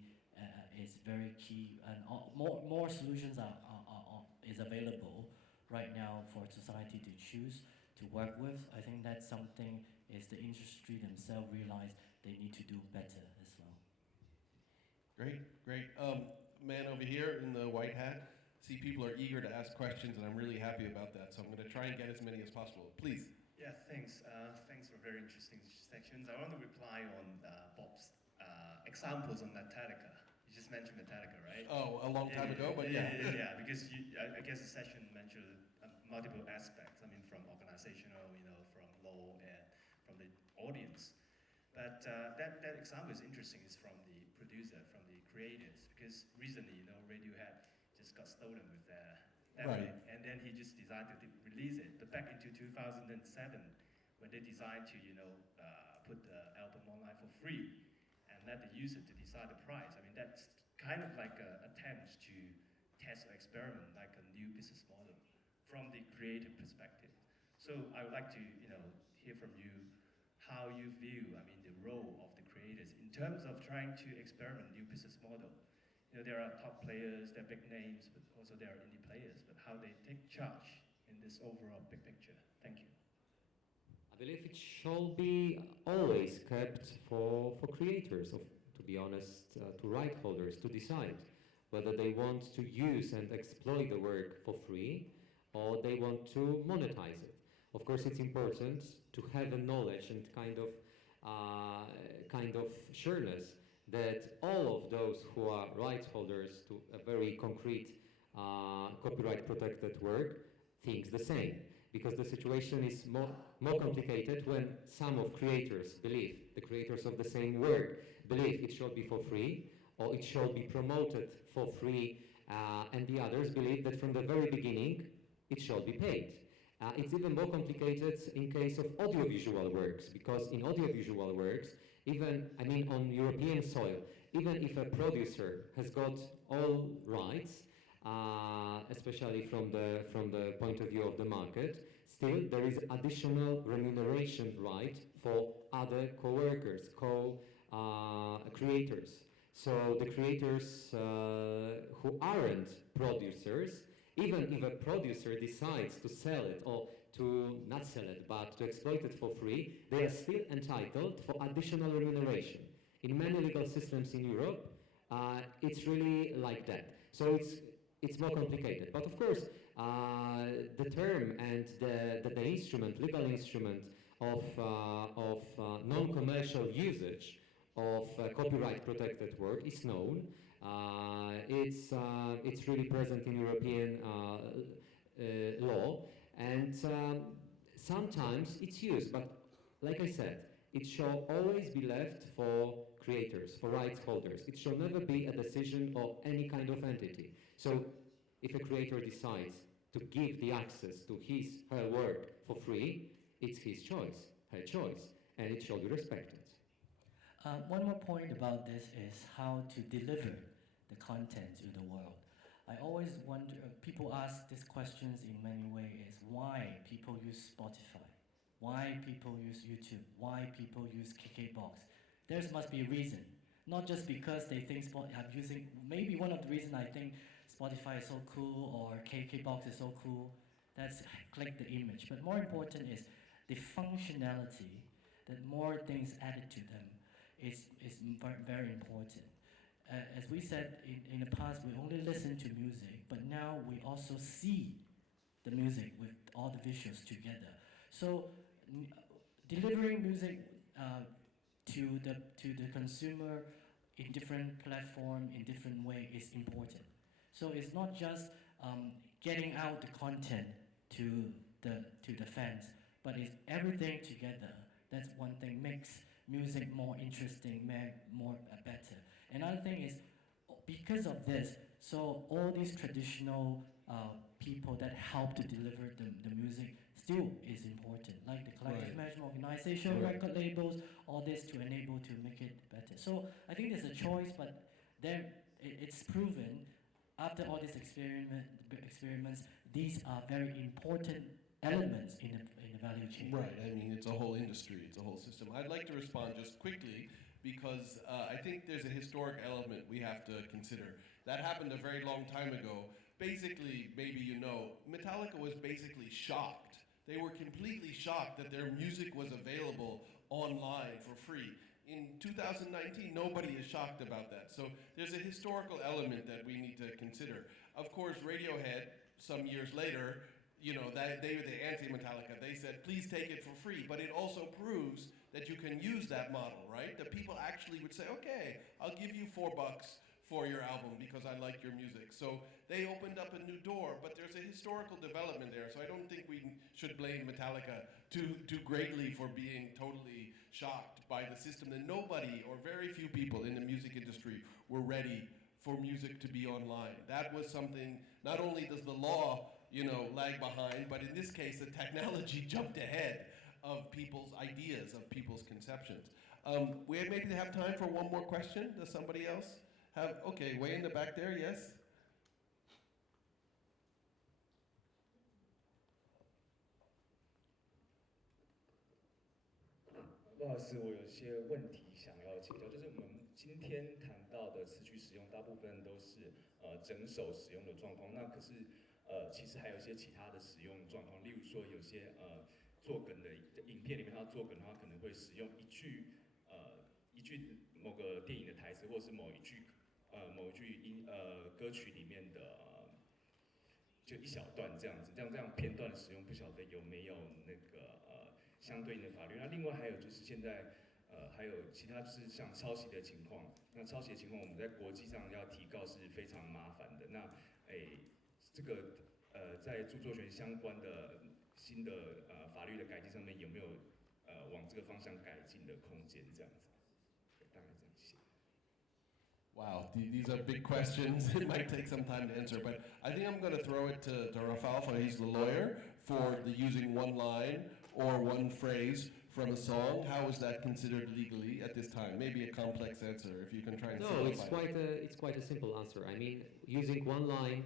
is very key, and more solutions is available right now for society to choose to work with. I think that's something is the industry themselves realize they need to do better as well. Great. Man over here in the white hat, see people are eager to ask questions, and I'm really happy about that, so I'm going to try and get as many as possible. Please. Yeah, thanks. Thanks for very interesting sections. I want to reply on Bob's examples on Metallica. You just mentioned Metallica, right? Oh, a long time ago, but yeah. Yeah, because I guess the session mentioned multiple aspects. I mean, from organizational, from law and from the audience. But that example is interesting. It's from the producer, from the creators, because recently, Radiohead just got stolen with their Right. and then he just decided to release it. But back into 2007, when they decided to, put the album online for free and let the user to decide the price. I mean, that's kind of like an attempt to test or experiment like a new business model from the creative perspective. So I would like to, hear from you how you view, the role of the creators in terms of trying to experiment new business model. There are top players, there are big names, but also there are indie players, but how they take charge in this overall big picture. Thank you. I believe it shall be always kept for creators, to be honest, to right holders to decide whether they want to use and exploit the work for free or they want to monetize it. Of course, it's important to have a knowledge and kind of sureness that all of those who are rights holders to a very concrete copyright protected work thinks the same, because the situation is more complicated when some of creators believe, the creators of the same work believe it should be for free or it should be promoted for free, and the others believe that from the very beginning it shall be paid. It's even more complicated in case of audiovisual works, because in audiovisual works, even, I mean, on European soil, even if a producer has got all rights, especially from the point of view of the market, still there is additional remuneration right for other co-workers, co-creators. So the creators who aren't producers, even if a producer decides to sell it or to not sell it, but to exploit it for free, they are still entitled for additional remuneration. In many legal systems in Europe, it's really like that. So it's more complicated. But of course, the term and the instrument, legal instrument of non-commercial usage of copyright protected work is known. It's really present in European law, and sometimes it's used, but like I said, it shall always be left for creators, for rights holders. It shall never be a decision of any kind of entity. So if a creator decides to give the access to his, her work for free, it's his choice, her choice, and it shall be respected. One more point about this is how to deliver the content to the world. I always wonder, people ask these questions in many ways, why people use Spotify? Why people use YouTube? Why people use KKBox? There must be a reason. Not just because they think I'm using, maybe one of the reasons I think Spotify is so cool or KKBox is so cool, that's click the image. But more important is the functionality, that more things added to them is very important. As we said in the past, we only listen to music, but now we also see the music with all the visuals together. So delivering music to the consumer in different platform, in different way is important. So it's not just getting out the content to the fans, but it's everything together. That's one thing makes music more interesting, more better. Another thing is, because of this, so all these traditional people that help to deliver the music still is important, like the collective management organization, record labels, all this to enable to make it better. So I think there's a choice, but then it's proven after all these experiments, these are very important elements in the value chain. Right, I mean, it's a whole industry, it's a whole system. I'd like to respond just quickly because I think there's a historic element we have to consider. That happened a very long time ago. Basically, maybe you know, Metallica was basically shocked. They were completely shocked that their music was available online for free. In 2019, nobody is shocked about that. So there's a historical element that we need to consider. Of course, Radiohead, some years later, you know, they were the anti-Metallica. They said, please take it for free. But it also proves that you can use that model, right? That people actually would say, okay, I'll give you $4 for your album because I like your music. So they opened up a new door, but there's a historical development there. So I don't think we should blame Metallica too greatly for being totally shocked by the system that nobody or very few people in the music industry were ready for music to be online. That was something, not only does the law, you know, lag behind, but in this case, the technology jumped ahead of people's ideas, of people's conceptions. We maybe have time for one more question. Does somebody else have? Okay, way in the back there, yes? 不好意思，我有些问题想要请教，就是我们今天谈到的词曲使用，大部分都是整首使用的状况。那可是其实还有一些其他的使用状况，例如说有些作梗的影片里面，它作梗的话可能会使用一句某个电影的台词，或是某一句歌曲里面的就一小段这样子，这样片段的使用，不晓得有没有那个相对应的法律。那另外还有就是现在还有其他就是像抄袭的情况，那抄袭的情况我们在国际上要提告是非常麻烦的。那这个在著作权相关的新的法律的改进上面有没有往这个方向改进的空间？这样子，大概这样谢谢。Wow, these are big questions. It might take some time to answer, but I think I'm going to throw it to Rafael, for he's the lawyer, for the using one line or one phrase from a song. How is that considered legally at this time? Maybe a complex answer, if you can try and No, simplify it's quite a simple answer. I mean, using one line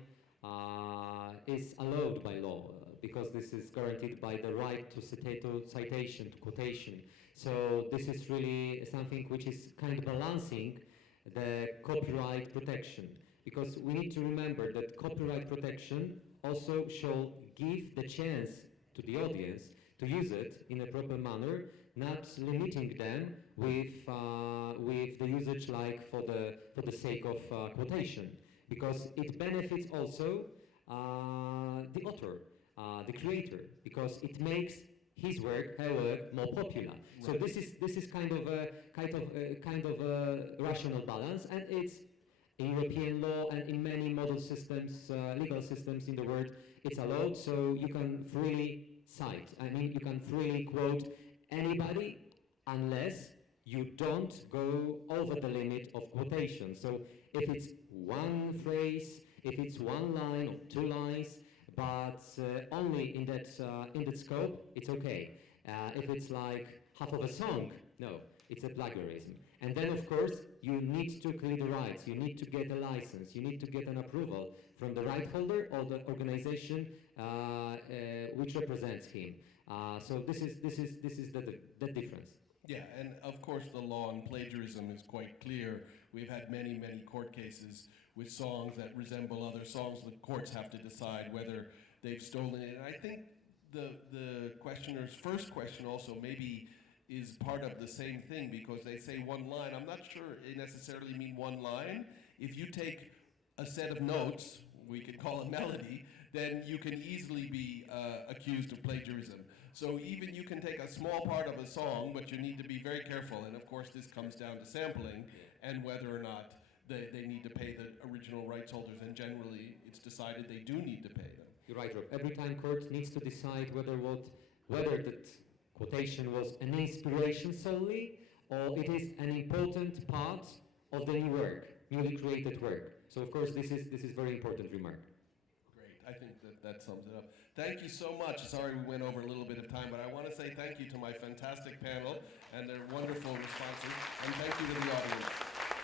is allowed by law because this is guaranteed by the right to citation, to quotation. So this is really something which is kind of balancing the copyright protection, because we need to remember that copyright protection also shall give the chance to the audience to use it in a proper manner, not limiting them with the usage like for the sake of quotation, because it benefits also the author, the creator, because it makes his work, her work, more popular. Right. So this is kind of a rational balance, and it's in European law and in many model systems, legal systems in the world, it's allowed. So you can freely cite. I mean, you can freely quote anybody unless you don't go over the limit of quotation. So if it's one phrase, if it's one line or two lines, but only in that scope, it's okay. If it's like half of a song, no, it's a plagiarism. And then, of course, you need to clear the rights. You need to get a license. You need to get an approval from the right holder or the organization which represents him. So this is the difference. Yeah, and of course the law on plagiarism is quite clear. We've had many court cases with songs that resemble other songs. The courts have to decide whether they've stolen it. And I think the questioner's first question also maybe is part of the same thing, because they say one line. I'm not sure it necessarily mean one line. If you take a set of notes, we could call it melody, then you can easily be accused of plagiarism. So even you can take a small part of a song, but you need to be very careful. And of course this comes down to sampling and whether or not they need to pay the original rights holders, and generally it's decided they do need to pay them. You're right, Rob. Every time court needs to decide whether that quotation was an inspiration solely, or it is an important part of the new work, newly created work. So of course this is very important remark. Great, I think that sums it up. Thank you so much. Sorry we went over a little bit of time, but I want to say thank you to my fantastic panel and their wonderful responses, and thank you to the audience.